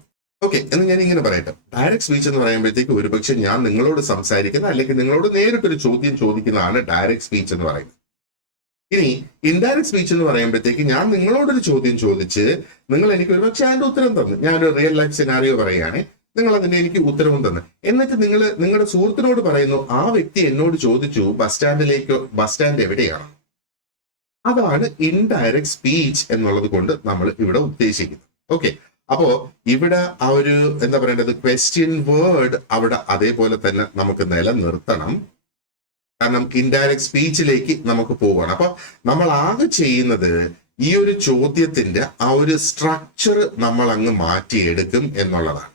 ഓക്കെ, എന്ന് ഞാൻ ഇങ്ങനെ പറയട്ടെ. ഡയറക്റ്റ് സ്പീച്ച് എന്ന് പറയുമ്പോഴത്തേക്ക് ഒരുപക്ഷെ ഞാൻ നിങ്ങളോട് സംസാരിക്കുന്ന അല്ലെങ്കിൽ നിങ്ങളോട് നേരിട്ടൊരു ചോദ്യം ചോദിക്കുന്നതാണ് ഡയറക്റ്റ് സ്പീച്ച് എന്ന് പറയുന്നത്. ഇനി ഇൻഡയറക്റ്റ് സ്പീച്ച് എന്ന് പറയുമ്പോഴത്തേക്ക് ഞാൻ നിങ്ങളോടൊരു ചോദ്യം ചോദിച്ച് നിങ്ങൾ എനിക്ക് ഒരുപക്ഷെ അതിന്റെ ഉത്തരം തന്നു. ഞാനൊരു റിയൽ ലൈഫ് സിനാരിയോ പറയുകയാണെ, നിങ്ങൾ അതിന്റെ എനിക്ക് ഉത്തരവും തന്നു. എന്നിട്ട് നിങ്ങൾ നിങ്ങളുടെ സുഹൃത്തിനോട് പറയുന്നു, ആ വ്യക്തി എന്നോട് ചോദിച്ചു ബസ് സ്റ്റാൻഡ് എവിടെയാണ്. അതാണ് ഇൻഡയറക്റ്റ് സ്പീച്ച് എന്നുള്ളത് കൊണ്ട് നമ്മൾ ഇവിടെ ഉദ്ദേശിക്കുന്നത്. ഓക്കെ, അപ്പോ ഇവിടെ ആ ഒരു എന്താ പറയേണ്ടത്, ക്വസ്റ്റ്യൻ വേർഡ് അവിടെ അതേപോലെ തന്നെ നമുക്ക് നിലനിർത്തണം. കാരണം ഇൻഡയറക്റ്റ് സ്പീച്ചിലേക്ക് നമുക്ക് പോവുകയാണ്. അപ്പൊ നമ്മൾ ആകെ ചെയ്യുന്നത് ഈ ഒരു ചോദ്യത്തിന്റെ ആ ഒരു സ്ട്രക്ചർ നമ്മൾ അങ്ങ് മാറ്റിയെടുക്കും എന്നുള്ളതാണ്.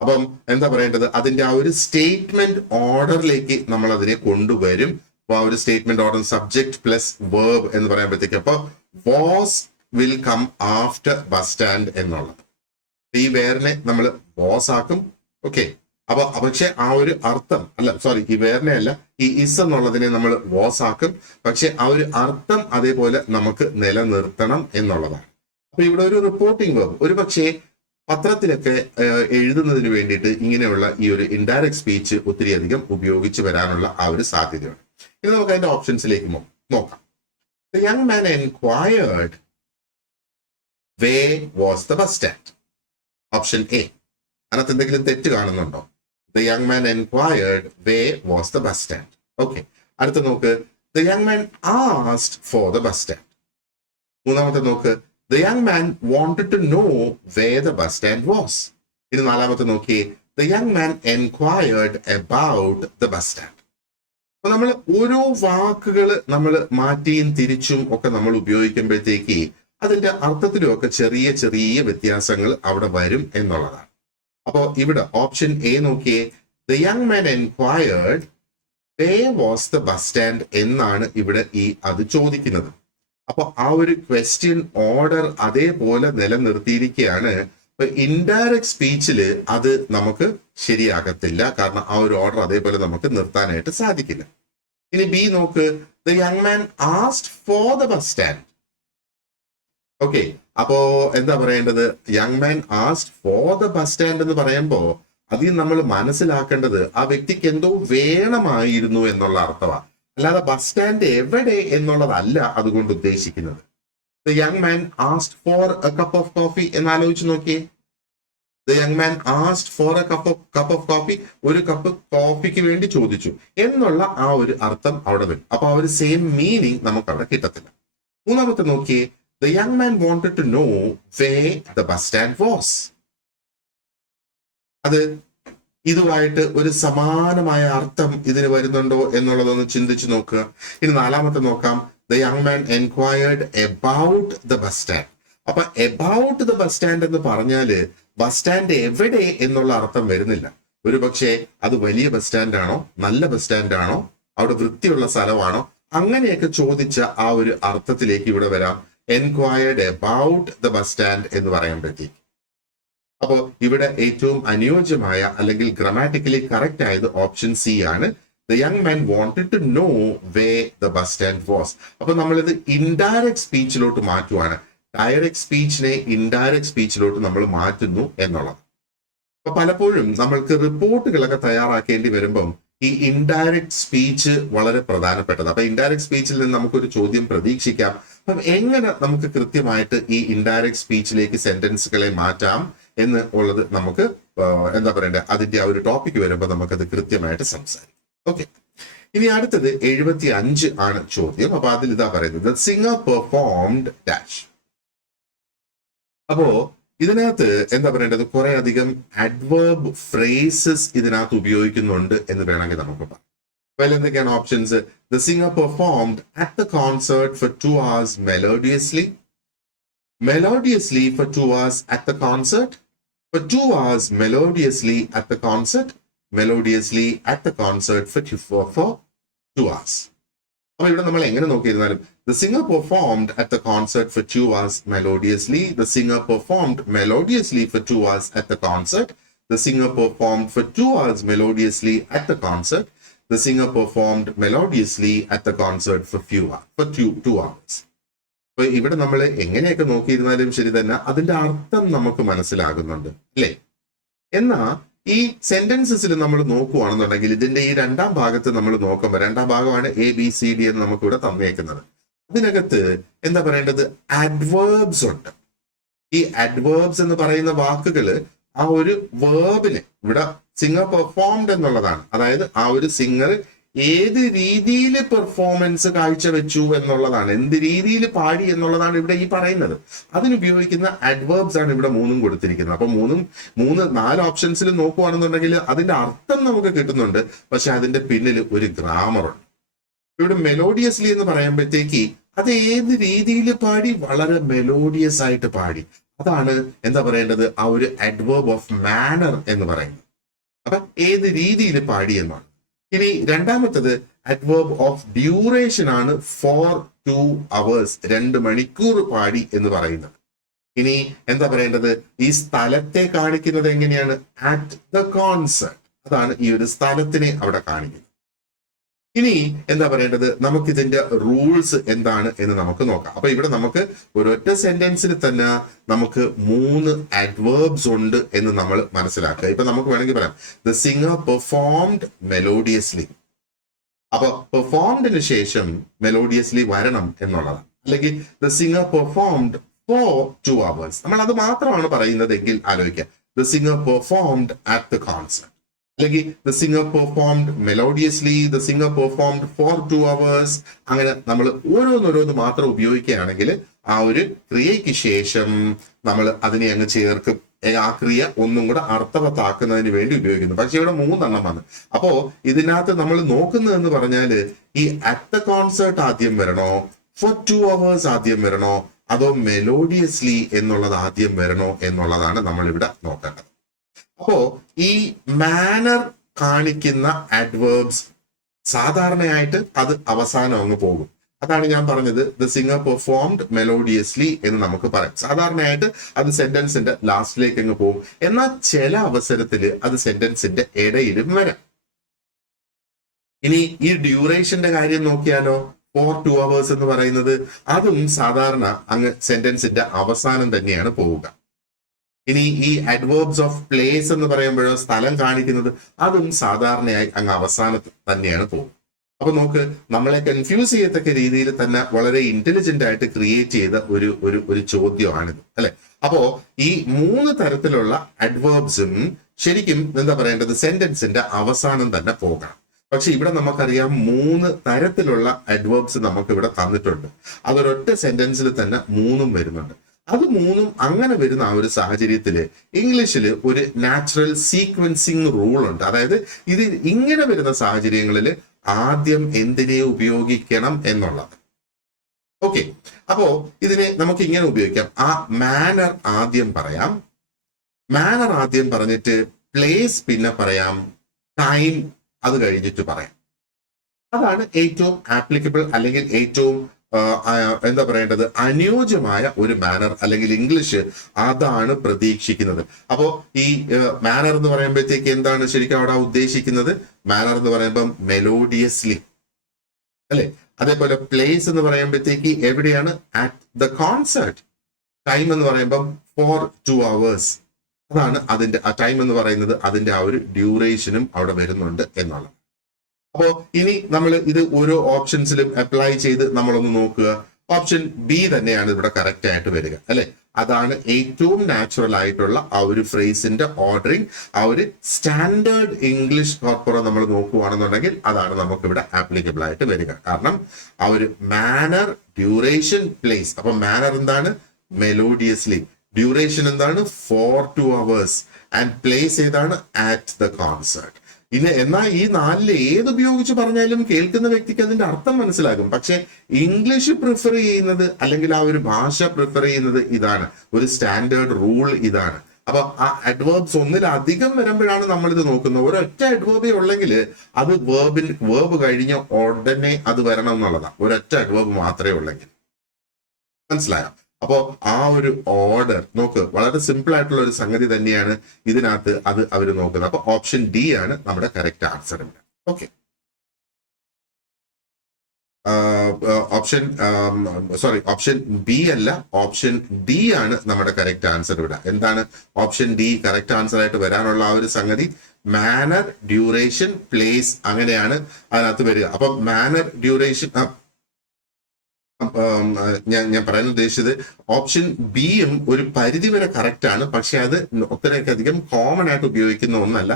അപ്പം എന്താ പറയേണ്ടത്, അതിന്റെ ആ ഒരു സ്റ്റേറ്റ്മെന്റ് ഓർഡറിലേക്ക് നമ്മൾ അതിനെ കൊണ്ടുവരും. അപ്പൊ ആ ഒരു statement order subject plus verb എന്ന് പറയുമ്പോഴത്തേക്ക് അപ്പൊ was will come after bus stand എന്നുള്ളത്. ഈ വേറിനെ നമ്മൾ വാസ് ആക്കും. ഓക്കെ, അപ്പൊ പക്ഷെ ആ ഒരു അർത്ഥം ഈ വേറിനെ അല്ല, ഈ ഇസ് എന്നുള്ളതിനെ നമ്മൾ വാസ് ആക്കും. പക്ഷെ ആ ഒരു അർത്ഥം അതേപോലെ നമുക്ക് നിലനിർത്തണം എന്നുള്ളതാണ്. അപ്പൊ ഇവിടെ ഒരു റിപ്പോർട്ടിംഗ് വേർബ് ഒരു പക്ഷേ പത്രത്തിലൊക്കെ എഴുതുന്നതിന് വേണ്ടിയിട്ട് ഇങ്ങനെയുള്ള ഈ ഒരു ഇൻഡയറക്റ്റ് സ്പീച്ച് ഒത്തിരിയധികം ഉപയോഗിച്ച് വരാനുള്ള ആ ഒരു സാധ്യതയുണ്ട്. ഇനി നമുക്ക് അതിന്റെ ഓപ്ഷൻസിലേക്ക് നോക്കാം. The young man enquired where was the bus stand. Option A. അതിനകത്ത് എന്തെങ്കിലും തെറ്റ് കാണുന്നുണ്ടോ? The young man enquired where was the bus stand. Okay, അടുത്ത നോക്ക്. The young man asked for the bus stand. മൂന്നാമത്തെ നോക്ക്. The young man wanted to know where the bus stand was. ഇനി നാലാമത്തെ നോക്കിയേ. The young man enquired about the bus stand. അപ്പൊ നമ്മൾ ഓരോ വാക്കുകൾ നമ്മൾ മാറ്റിയും തിരിച്ചും ഒക്കെ നമ്മൾ ഉപയോഗിക്കുമ്പോഴത്തേക്ക് അതിന്റെ അർത്ഥത്തിലും ഒക്കെ ചെറിയ ചെറിയ വ്യത്യാസങ്ങൾ അവിടെ വരും എന്നുള്ളതാണ്. അപ്പോ ഇവിടെ ഓപ്ഷൻ എ നോക്കിയേ. The young man enquired where was the bus stand എന്നാണ് ഇവിടെ അത് ചോദിക്കുന്നത്. അപ്പൊ ആ ഒരു ക്വസ്റ്റ്യൻ ഓർഡർ അതേപോലെ നിലനിർത്തിയിരിക്കുകയാണ്. ഇപ്പൊ ഇൻഡയറക്റ്റ് സ്പീച്ചില് അത് നമുക്ക് ശരിയാകത്തില്ല. കാരണം ആ ഒരു ഓർഡർ അതേപോലെ നമുക്ക് നിർത്താനായിട്ട് സാധിക്കില്ല. ഇനി ബി നോക്ക്. The young man asked for the bus stand. Okay, അപ്പോ എന്താ പറയേണ്ടത്? Young man asked for the bus stand എന്ന് പറയുമ്പോ അതിൽ നമ്മൾ മനസ്സിലാക്കേണ്ടത് ആ വ്യക്തിക്ക് എന്തോ വേണമായിരുന്നു എന്നുള്ള അർത്ഥമാണ്. അല്ലാതെ ബസ് സ്റ്റാൻഡ് എവിടെ എന്നുള്ളതല്ല അതുകൊണ്ട് ഉദ്ദേശിക്കുന്നത്. The young man asked for a cup of coffee എന്നാലോചിച്ച് നോക്കിയേ. The young man asked for a cup of coffee. ഒരു കപ്പ് കോഫിക്ക് വേണ്ടി ചോദിച്ചു എന്നുള്ള ആ ഒരു അർത്ഥം അവിടെ വരും. അപ്പൊ ആ ഒരു സെയിം മീനിങ് നമുക്ക് അവിടെ കിട്ടത്തില്ല. മൂന്നാമത്തെ നോക്കിയേ. The young man wanted to know where the bus stand was. അത് ഇതുമായിട്ട് ഒരു സമാനമായ അർത്ഥം ഇതിന് വരുന്നുണ്ടോ എന്നുള്ളതൊന്ന് ചിന്തിച്ചു നോക്കുക. ഇനി നാലാമത്തെ നോക്കാം. The young man enquired about the bus stand. അപ്പൊ about the bus stand എന്ന് പറഞ്ഞാല് ബസ് സ്റ്റാൻഡ് എവിടെ എന്നുള്ള അർത്ഥം വരുന്നില്ല. ഒരു പക്ഷേ അത് വലിയ ബസ് സ്റ്റാൻഡ് ആണോ, നല്ല ബസ് സ്റ്റാൻഡ് ആണോ, അവിടെ വൃത്തിയുള്ള സ്ഥലമാണോ, അങ്ങനെയൊക്കെ ചോദിച്ച ആ ഒരു അർത്ഥത്തിലേക്ക് ഇവിടെ വരാം. Enquired about the bus stand എന്ന് പറയുമ്പോഴത്തേക്ക്. അപ്പോൾ ഇവിടെ ഏറ്റവും അനുയോജ്യമായ അല്ലെങ്കിൽ ഗ്രാമാറ്റിക്കലി കറക്റ്റ് ആയത് ഓപ്ഷൻ സി ആണ്. The young man wanted to know where the bus stand was. അപ്പൊ നമ്മളിത് ഇൻഡയറക്റ്റ് സ്പീച്ചിലോട്ട് മാറ്റുവാണ്. ഡയറക്റ്റ് സ്പീച്ചിനെ ഇൻഡയറക്റ്റ് സ്പീച്ചിലോട്ട് നമ്മൾ മാറ്റുന്നു എന്നുള്ളത്. അപ്പൊ പലപ്പോഴും നമ്മൾക്ക് റിപ്പോർട്ടുകളൊക്കെ തയ്യാറാക്കേണ്ടി വരുമ്പം ഈ ഇൻഡയറക്റ്റ് സ്പീച്ച് വളരെ പ്രധാനപ്പെട്ടത്. അപ്പൊ ഇൻഡയറക്റ്റ് സ്പീച്ചിൽ നിന്ന് നമുക്കൊരു ചോദ്യം പ്രതീക്ഷിക്കാം. അപ്പം എങ്ങനെ നമുക്ക് കൃത്യമായിട്ട് ഈ ഇൻഡയറക്റ്റ് സ്പീച്ചിലേക്ക് സെന്റൻസുകളെ മാറ്റാം എന്ന് ഉള്ളത് നമുക്ക് എന്താ പറയണ്ടേ, അതിന്റെ ആ ഒരു ടോപ്പിക് വരുമ്പോൾ നമുക്കത് കൃത്യമായിട്ട് സംസാരിക്കാം. ഓക്കെ, ഇനി അടുത്തത് 75 ആണ് ചോദ്യം. അപ്പൊ അതിൽ ഇതാ പറയുന്നത് സിംഗർ പെർഫോംഡ് ഡാഷ്. അപ്പോ ഇതിനകത്ത് എന്താ പറയേണ്ടത്, കുറെ അധികം അഡ്വേർബ് ഫ്രേസസ് ഇതിനകത്ത് ഉപയോഗിക്കുന്നുണ്ട് എന്ന് വേണമെങ്കിൽ നമുക്ക് പറയാം. അപ്പോൾ എന്തൊക്കെയാണ് options? The singer performed at the concert for 2 hours melodiously, melodiously for 2 hours at the concert, for 2 hours melodiously at the concert, melodiously at the concert for 2 hours. അപ്പോൾ ഇവിടെ നമ്മൾ എങ്ങനെ നോക്കിയിരുന്നാലും the singer performed at the concert for 2 hours melodiously, the singer performed melodiously for 2 hours at the concert, the singer performed for 2 hours melodiously at the concert, the singer performed melodiously at the concert for 2 hours. അപ്പൊ ഇവിടെ നമ്മൾ എങ്ങനെയൊക്കെ നോക്കിയിരുന്നാലും ശരി തന്നെ അതിന്റെ അർത്ഥം നമുക്ക് മനസ്സിലാകുന്നുണ്ട് അല്ലേ? എന്നാ ഈ സെന്റൻസസിൽ നമ്മൾ നോക്കുകയാണെന്നുണ്ടെങ്കിൽ ഇതിന്റെ ഈ രണ്ടാം ഭാഗത്ത് നമ്മൾ നോക്കുമ്പോൾ, രണ്ടാം ഭാഗമാണ് ABCD എന്ന് നമുക്ക് ഇവിടെ തന്നേക്കുന്നത്. അതിനകത്ത് എന്താ പറയേണ്ടത്, അഡ്വേർബ്സ് ഉണ്ട്. ഈ അഡ്വേർബ്സ് എന്ന് പറയുന്ന വാക്കുകൾ ആ ഒരു വേർബിന്, ഇവിടെ സിംഗർ പെർഫോംഡ് എന്നുള്ളതാണ്, അതായത് ആ ഒരു സിംഗർ ഏത് രീതിയിൽ പെർഫോമൻസ് കാഴ്ചവെച്ചു എന്നുള്ളതാണ്, എന്ത് രീതിയിൽ പാടി എന്നുള്ളതാണ് ഇവിടെ ഈ പറയുന്നത്. അതിനുപയോഗിക്കുന്ന അഡ്വേർബ്സ് ആണ് ഇവിടെ മൂന്നും കൊടുത്തിരിക്കുന്നത്. അപ്പൊ നാല് ഓപ്ഷൻസിൽ നോക്കുകയാണെന്നുണ്ടെങ്കിൽ അതിന്റെ അർത്ഥം നമുക്ക് കിട്ടുന്നുണ്ട്, പക്ഷെ അതിന്റെ പിന്നിൽ ഒരു ഗ്രാമർ ഉണ്ട്. ഇവിടെ മെലോഡിയസ്ലി എന്ന് പറയുമ്പോഴത്തേക്ക് അത് ഏത് രീതിയിൽ പാടി, വളരെ മെലോഡിയസ് ആയിട്ട് പാടി. അതാണ് എന്താ പറയേണ്ടത്, ആ ഒരു അഡ്വേർബ് ഓഫ് മാനർ എന്ന് പറയുന്നത്. അപ്പൊ ഏത് രീതിയിൽ പാടി എന്നാണ്. ഇനി രണ്ടാമത്തത് അഡ്വേർബ് ഓഫ് ഡ്യൂറേഷൻ ആണ്. ഫോർ 2 hours 2 മണിക്കൂർ പാടി എന്ന് പറയുന്നത്. ഇനി എന്താ പറയേണ്ടത്, ഈ സ്ഥലത്തെ കാണിക്കുന്നത് എങ്ങനെയാണ്, അറ്റ് ദ കോൺസേർട്ട്. അതാണ് ഈ ഒരു സ്ഥലത്തിനെ അവിടെ കാണിക്കുന്നത്. ഇനി എന്താ പറയേണ്ടത്, നമുക്ക് ഇതിന്റെ റൂൾസ് എന്താണ് എന്ന് നമുക്ക് നോക്കാം. അപ്പൊ ഇവിടെ നമുക്ക് ഒരൊറ്റ സെന്റൻസിൽ തന്നെ നമുക്ക് 3 അഡ്വേർബ്സ് ഉണ്ട് എന്ന് നമ്മൾ മനസ്സിലാക്കുക. ഇപ്പൊ നമുക്ക് വേണമെങ്കിൽ പറയാം ദ സിംഗർ പെർഫോംഡ് മെലോഡിയസ്ലി. അപ്പൊ പെർഫോംഡിന് ശേഷം മെലോഡിയസ്ലി വരണം എന്നുള്ളതാണ്. അല്ലെങ്കിൽ the singer performed for 2 hours. നമ്മൾ അത് മാത്രമാണ് പറയുന്നതെങ്കിൽ ആലോചിക്കാം, the singer performed at the concert, അല്ലെങ്കിൽ the singer performed melodiously, the singer performed for 2 hours. അങ്ങനെ നമ്മൾ ഓരോന്നോരോന്ന് മാത്രം ഉപയോഗിക്കുകയാണെങ്കിൽ ആ ഒരു ക്രിയയ്ക്ക് ശേഷം നമ്മൾ അതിനെ അങ്ങ് ചേർക്കും. ആ ക്രിയ ഒന്നും കൂടെ അർത്ഥവത്താക്കുന്നതിന് വേണ്ടി ഉപയോഗിക്കുന്നു. പക്ഷെ ഇവിടെ 3 എണ്ണം വന്നു. അപ്പോ ഇതിനകത്ത് നമ്മൾ നോക്കുന്നതെന്ന് പറഞ്ഞാല് ഈ അറ്റ് ദ കോൺസേർട്ട് ആദ്യം വരണോ, ഫോർ 2 hours ആദ്യം വരണോ, അതോ മെലോഡിയസ്ലി എന്നുള്ളത് ആദ്യം വരണോ എന്നുള്ളതാണ് നമ്മൾ ഇവിടെ നോക്കേണ്ടത്. അപ്പോ ഈ മാനർ കാണിക്കുന്ന അഡ്വേർബ്സ് സാധാരണയായിട്ട് അത് അവസാനം അങ്ങ് പോകും. അതാണ് ഞാൻ പറഞ്ഞത് ദ സിംഗർ പെർഫോംഡ് മെലോഡിയസ്ലി എന്ന് നമുക്ക് പറയാം. സാധാരണയായിട്ട് അത് സെന്റൻസിന്റെ ലാസ്റ്റിലേക്ക് അങ്ങ് പോകും. എന്നാൽ ചില അവസരത്തിൽ അത് സെന്റൻസിന്റെ ഇടയിലും വരാം. ഇനി ഈ ഡ്യൂറേഷന്റെ കാര്യം നോക്കിയാലോ, ഫോർ 2 hours എന്ന് പറയുന്നത് അതും സാധാരണ അങ്ങ് സെന്റൻസിന്റെ അവസാനം തന്നെയാണ് പോവുക. ഇനി ഈ അഡ്വേർബ്സ് ഓഫ് പ്ലേസ് എന്ന് പറയുമ്പോഴോ, സ്ഥലം കാണിക്കുന്നത്, അതും സാധാരണയായി അങ്ങ് അവസാനത്ത് തന്നെയാണ് പോകും. അപ്പൊ നോക്ക്, നമ്മളെ കൺഫ്യൂസ് ചെയ്യത്തക്ക രീതിയിൽ തന്നെ വളരെ ഇന്റലിജന്റ് ആയിട്ട് ക്രിയേറ്റ് ചെയ്ത ഒരു ചോദ്യമാണിത് അല്ലെ. അപ്പോ ഈ 3 തരത്തിലുള്ള അഡ്വേർബ്സും ശരിക്കും എന്താ പറയേണ്ടത്, സെന്റൻസിന്റെ അവസാനം തന്നെ പോകണം. പക്ഷെ ഇവിടെ നമുക്കറിയാം 3 തരത്തിലുള്ള അഡ്വേർബ്സ് നമുക്ക് ഇവിടെ തന്നിട്ടുണ്ട്. അതൊരൊറ്റ സെന്റൻസിൽ തന്നെ 3 വരുന്നുണ്ട്. അത് 3 അങ്ങനെ വരുന്ന ആ ഒരു സാഹചര്യത്തിൽ ഇംഗ്ലീഷിൽ ഒരു നാച്ചുറൽ സീക്വൻസിങ് റൂൾ ഉണ്ട്. അതായത് ഇത് ഇങ്ങനെ വരുന്ന സാഹചര്യങ്ങളിൽ ആദ്യം എന്തിനെ ഉപയോഗിക്കണം എന്നുള്ളത്. ഓക്കെ, അപ്പോ ഇതിനെ നമുക്ക് ഇങ്ങനെ ഉപയോഗിക്കാം. ആ മാനർ ആദ്യം പറയാം, മാനർ ആദ്യം പറഞ്ഞിട്ട് പ്ലേസ് പിന്നെ പറയാം, ടൈം അത് കഴിഞ്ഞിട്ട് പറയാം. അതാണ് ഏറ്റവും ആപ്ലിക്കബിൾ അല്ലെങ്കിൽ ഏറ്റവും എന്താ പറയേണ്ടത്, അനുയോജ്യമായ ഒരു മാനർ അല്ലെങ്കിൽ ഇംഗ്ലീഷ് അതാണ് പ്രതീക്ഷിക്കുന്നത്. അപ്പോ ഈ മാനർ എന്ന് പറയുമ്പോഴത്തേക്ക് എന്താണ് ശരിക്കും അവിടെ ഉദ്ദേശിക്കുന്നത്, മാനർ എന്ന് പറയുമ്പം മെലോഡിയസ്ലി അല്ലെ. അതേപോലെ പ്ലേസ് എന്ന് പറയുമ്പോഴത്തേക്ക് എവിടെയാണ്, അറ്റ് ദ കോൺസേർട്ട്. ടൈം എന്ന് പറയുമ്പം ഫോർ 2 hours. അതാണ് അതിന്റെ ആ ടൈം എന്ന് പറയുന്നത്, അതിന്റെ ആ ഒരു ഡ്യൂറേഷനും അവിടെ വരുന്നുണ്ട് എന്നുള്ളത്. അപ്പോ ഇനി നമ്മൾ ഇത് ഓരോ ഓപ്ഷൻസിലും അപ്ലൈ ചെയ്ത് നമ്മളൊന്ന് നോക്കുക. ഓപ്ഷൻ ബി തന്നെയാണ് ഇവിടെ കറക്റ്റ് ആയിട്ട് വരിക അല്ലെ. അതാണ് ഏറ്റവും നാച്ചുറൽ ആയിട്ടുള്ള ആ ഒരു ഫ്രേസിന്റെ ഓർഡറിങ്. ആ ഒരു സ്റ്റാൻഡേർഡ് ഇംഗ്ലീഷ് കോർപ്പറ നമ്മൾ നോക്കുകയാണെന്നുണ്ടെങ്കിൽ അതാണ് നമുക്ക് ഇവിടെ ആപ്ലിക്കബിൾ ആയിട്ട് വരിക. കാരണം ആ ഒരു മാനർ, ഡ്യൂറേഷൻ, പ്ലേസ്. അപ്പൊ മാനർ എന്താണ്? മെലോഡിയസ്ലി. ഡ്യൂറേഷൻ എന്താണ്? 4 to hours. ആൻഡ് പ്ലേസ് ഏതാണ്? At the concert. എന്നാൽ ഈ 4 ഏത് ഉപയോഗിച്ച് പറഞ്ഞാലും കേൾക്കുന്ന വ്യക്തിക്ക് അതിന്റെ അർത്ഥം മനസ്സിലാകും. പക്ഷെ ഇംഗ്ലീഷ് പ്രിഫർ ചെയ്യുന്നത്, അല്ലെങ്കിൽ ആ ഒരു ഭാഷ പ്രിഫർ ചെയ്യുന്നത് ഇതാണ്, ഒരു സ്റ്റാൻഡേർഡ് റൂൾ ഇതാണ്. അപ്പൊ ആ അഡ്വേർബ്സ് ഒന്നിലധികം വരുമ്പോഴാണ് നമ്മൾ ഇത് നോക്കുന്നത്. ഒരൊറ്റ അഡ്വേർബേ ഉള്ളെങ്കിൽ അത് വേർബ് കഴിഞ്ഞ ഉടനെ അത് വരണം എന്നുള്ളതാണ്. ഒരൊറ്റ അഡ്വേർബ് മാത്രമേ ഉള്ളെങ്കിൽ. മനസ്സിലായോ? അപ്പോ ആ ഒരു ഓർഡർ നോക്ക്, വളരെ സിമ്പിൾ ആയിട്ടുള്ള ഒരു സംഗതി തന്നെയാണ് ഇതിനകത്ത് അത് അവർ നോക്കുന്നത്. അപ്പൊ ഓപ്ഷൻ ഡി ആണ് നമ്മുടെ correct answer. Okay, option B അല്ല, ഓപ്ഷൻ ഡി ആണ് നമ്മുടെ കറക്റ്റ് ആൻസർ ഇവിടെ. എന്താണ് ഓപ്ഷൻ ഡി കറക്റ്റ് ആൻസർ ആയിട്ട് വരാനുള്ള ആ ഒരു സംഗതി? മാനർ, ഡ്യൂറേഷൻ, പ്ലേസ്, അങ്ങനെയാണ് അതിനകത്ത് വരിക. അപ്പൊ മാനർ, ഡ്യൂറേഷൻ, ഞാൻ പറയാൻ ഉദ്ദേശിച്ചത് ഓപ്ഷൻ ബിയും ഒരു പരിധി വരെ കറക്റ്റ് ആണ്. പക്ഷെ അത് ഒത്തിരിയധികം കോമൺ ആയിട്ട് ഉപയോഗിക്കുന്ന ഒന്നല്ല.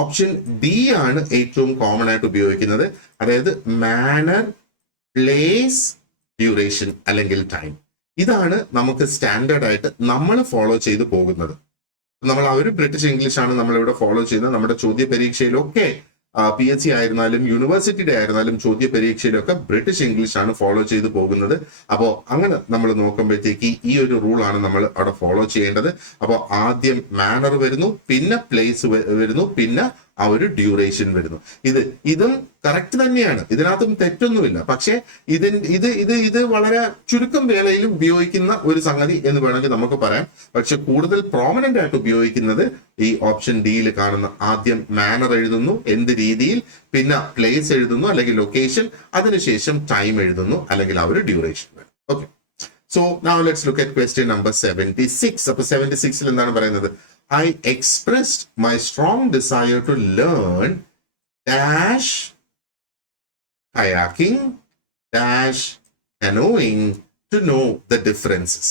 ഓപ്ഷൻ ഡി ആണ് ഏറ്റവും കോമൺ ആയിട്ട് ഉപയോഗിക്കുന്നത്. അതായത് മാനർ, പ്ലേസ്, ഡ്യൂറേഷൻ അല്ലെങ്കിൽ ടൈം. ഇതാണ് നമുക്ക് സ്റ്റാൻഡേർഡ് ആയിട്ട് നമ്മൾ ഫോളോ ചെയ്ത് പോകുന്നത്. നമ്മൾ ആ ഒരു ബ്രിട്ടീഷ് ഇംഗ്ലീഷ് ആണ് നമ്മളിവിടെ ഫോളോ ചെയ്യുന്നത്. നമ്മുടെ ചോദ്യ പരീക്ഷയിലൊക്കെ PHC ആയിരുന്നാലും യൂണിവേഴ്സിറ്റിയുടെ ആയിരുന്നാലും ചോദ്യ പരീക്ഷയിലൊക്കെ ബ്രിട്ടീഷ് ഇംഗ്ലീഷ് ആണ് ഫോളോ ചെയ്ത് പോകുന്നത്. അപ്പോൾ അങ്ങനെ നമ്മൾ നോക്കുമ്പോഴത്തേക്ക് ഈ ഒരു റൂൾ ആണ് നമ്മൾ അവിടെ ഫോളോ ചെയ്യേണ്ടത്. അപ്പോൾ ആദ്യം മാനർ വരുന്നു, പിന്നെ പ്ലേസ് വരുന്നു, പിന്നെ ആ ഒരു ഡ്യൂറേഷൻ വരുന്നു. ഇതും കറക്റ്റ് തന്നെയാണ്, ഇതിനകത്തും തെറ്റൊന്നുമില്ല. പക്ഷെ ഇത് വളരെ ചുരുക്കം വേളയിൽ ഉപയോഗിക്കുന്ന ഒരു സംഗതി എന്ന് വേണമെങ്കിൽ നമുക്ക് പറയാം. പക്ഷെ കൂടുതൽ പ്രോമിനന്റ് ആയിട്ട് ഉപയോഗിക്കുന്നത് ഈ ഓപ്ഷൻ ഡിയിൽ കാണുന്ന ആദ്യം മാനർ എഴുതുന്നു, എന്ത് രീതിയിൽ, പിന്നെ പ്ലേസ് എഴുതുന്നു അല്ലെങ്കിൽ ലൊക്കേഷൻ, അതിനുശേഷം ടൈം എഴുതുന്നു അല്ലെങ്കിൽ ആ ഒരു ഡ്യൂറേഷൻ വരും. Okay, so now let's look at question number 76. അപ്പൊ 76 എന്താണ് പറയുന്നത്? I expressed my strong desire to learn dash kayaking dash canoeing to know the differences.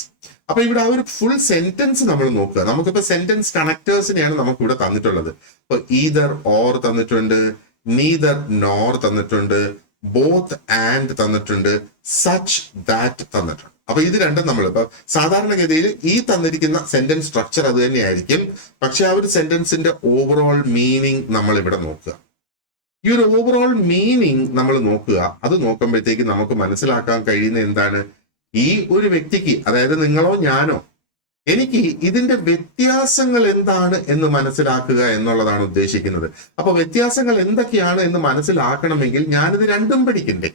അപ്പൊ ഇവിടെ ആ ഒരു ഫുൾ സെന്റൻസ് നമ്മൾ നോക്കുക. നമുക്കിപ്പോ സെന്റൻസ് കണക്ടേഴ്സിനെയാണ് നമുക്ക് ഇവിടെ തന്നിട്ടുള്ളത്. ഇപ്പൊ ഈതർ ഓർ തന്നിട്ടുണ്ട്, നീതർ നോർ തന്നിട്ടുണ്ട്, ബോത്ത് ആൻഡ് തന്നിട്ടുണ്ട്, സച്ച് ദാറ്റ് തന്നിട്ടുണ്ട്. അപ്പൊ ഇത് രണ്ടും നമ്മളിപ്പോ സാധാരണഗതിയിൽ ഈ തന്നിരിക്കുന്ന സെന്റൻസ് സ്ട്രക്ചർ അത് തന്നെയായിരിക്കും. പക്ഷെ ആ ഒരു സെന്റൻസിന്റെ ഓവറോൾ മീനിങ് നമ്മൾ ഇവിടെ നോക്കുക. ഈ ഒരു ഓവറോൾ മീനിങ് നമ്മൾ നോക്കുക. അത് നോക്കുമ്പോഴത്തേക്ക് നമുക്ക് മനസ്സിലാക്കാൻ കഴിയുന്ന എന്താണ്? ഈ ഒരു വ്യക്തിക്ക്, അതായത് നിങ്ങളോ ഞാനോ, എനിക്ക് ഇതിന്റെ വ്യത്യാസങ്ങൾ എന്താണ് എന്ന് മനസ്സിലാക്കുക എന്നുള്ളതാണ് ഉദ്ദേശിക്കുന്നത്. അപ്പൊ വ്യത്യാസങ്ങൾ എന്തൊക്കെയാണ് എന്ന് മനസ്സിലാക്കണമെങ്കിൽ ഞാനിത് രണ്ടും പഠിക്കണ്ടേ?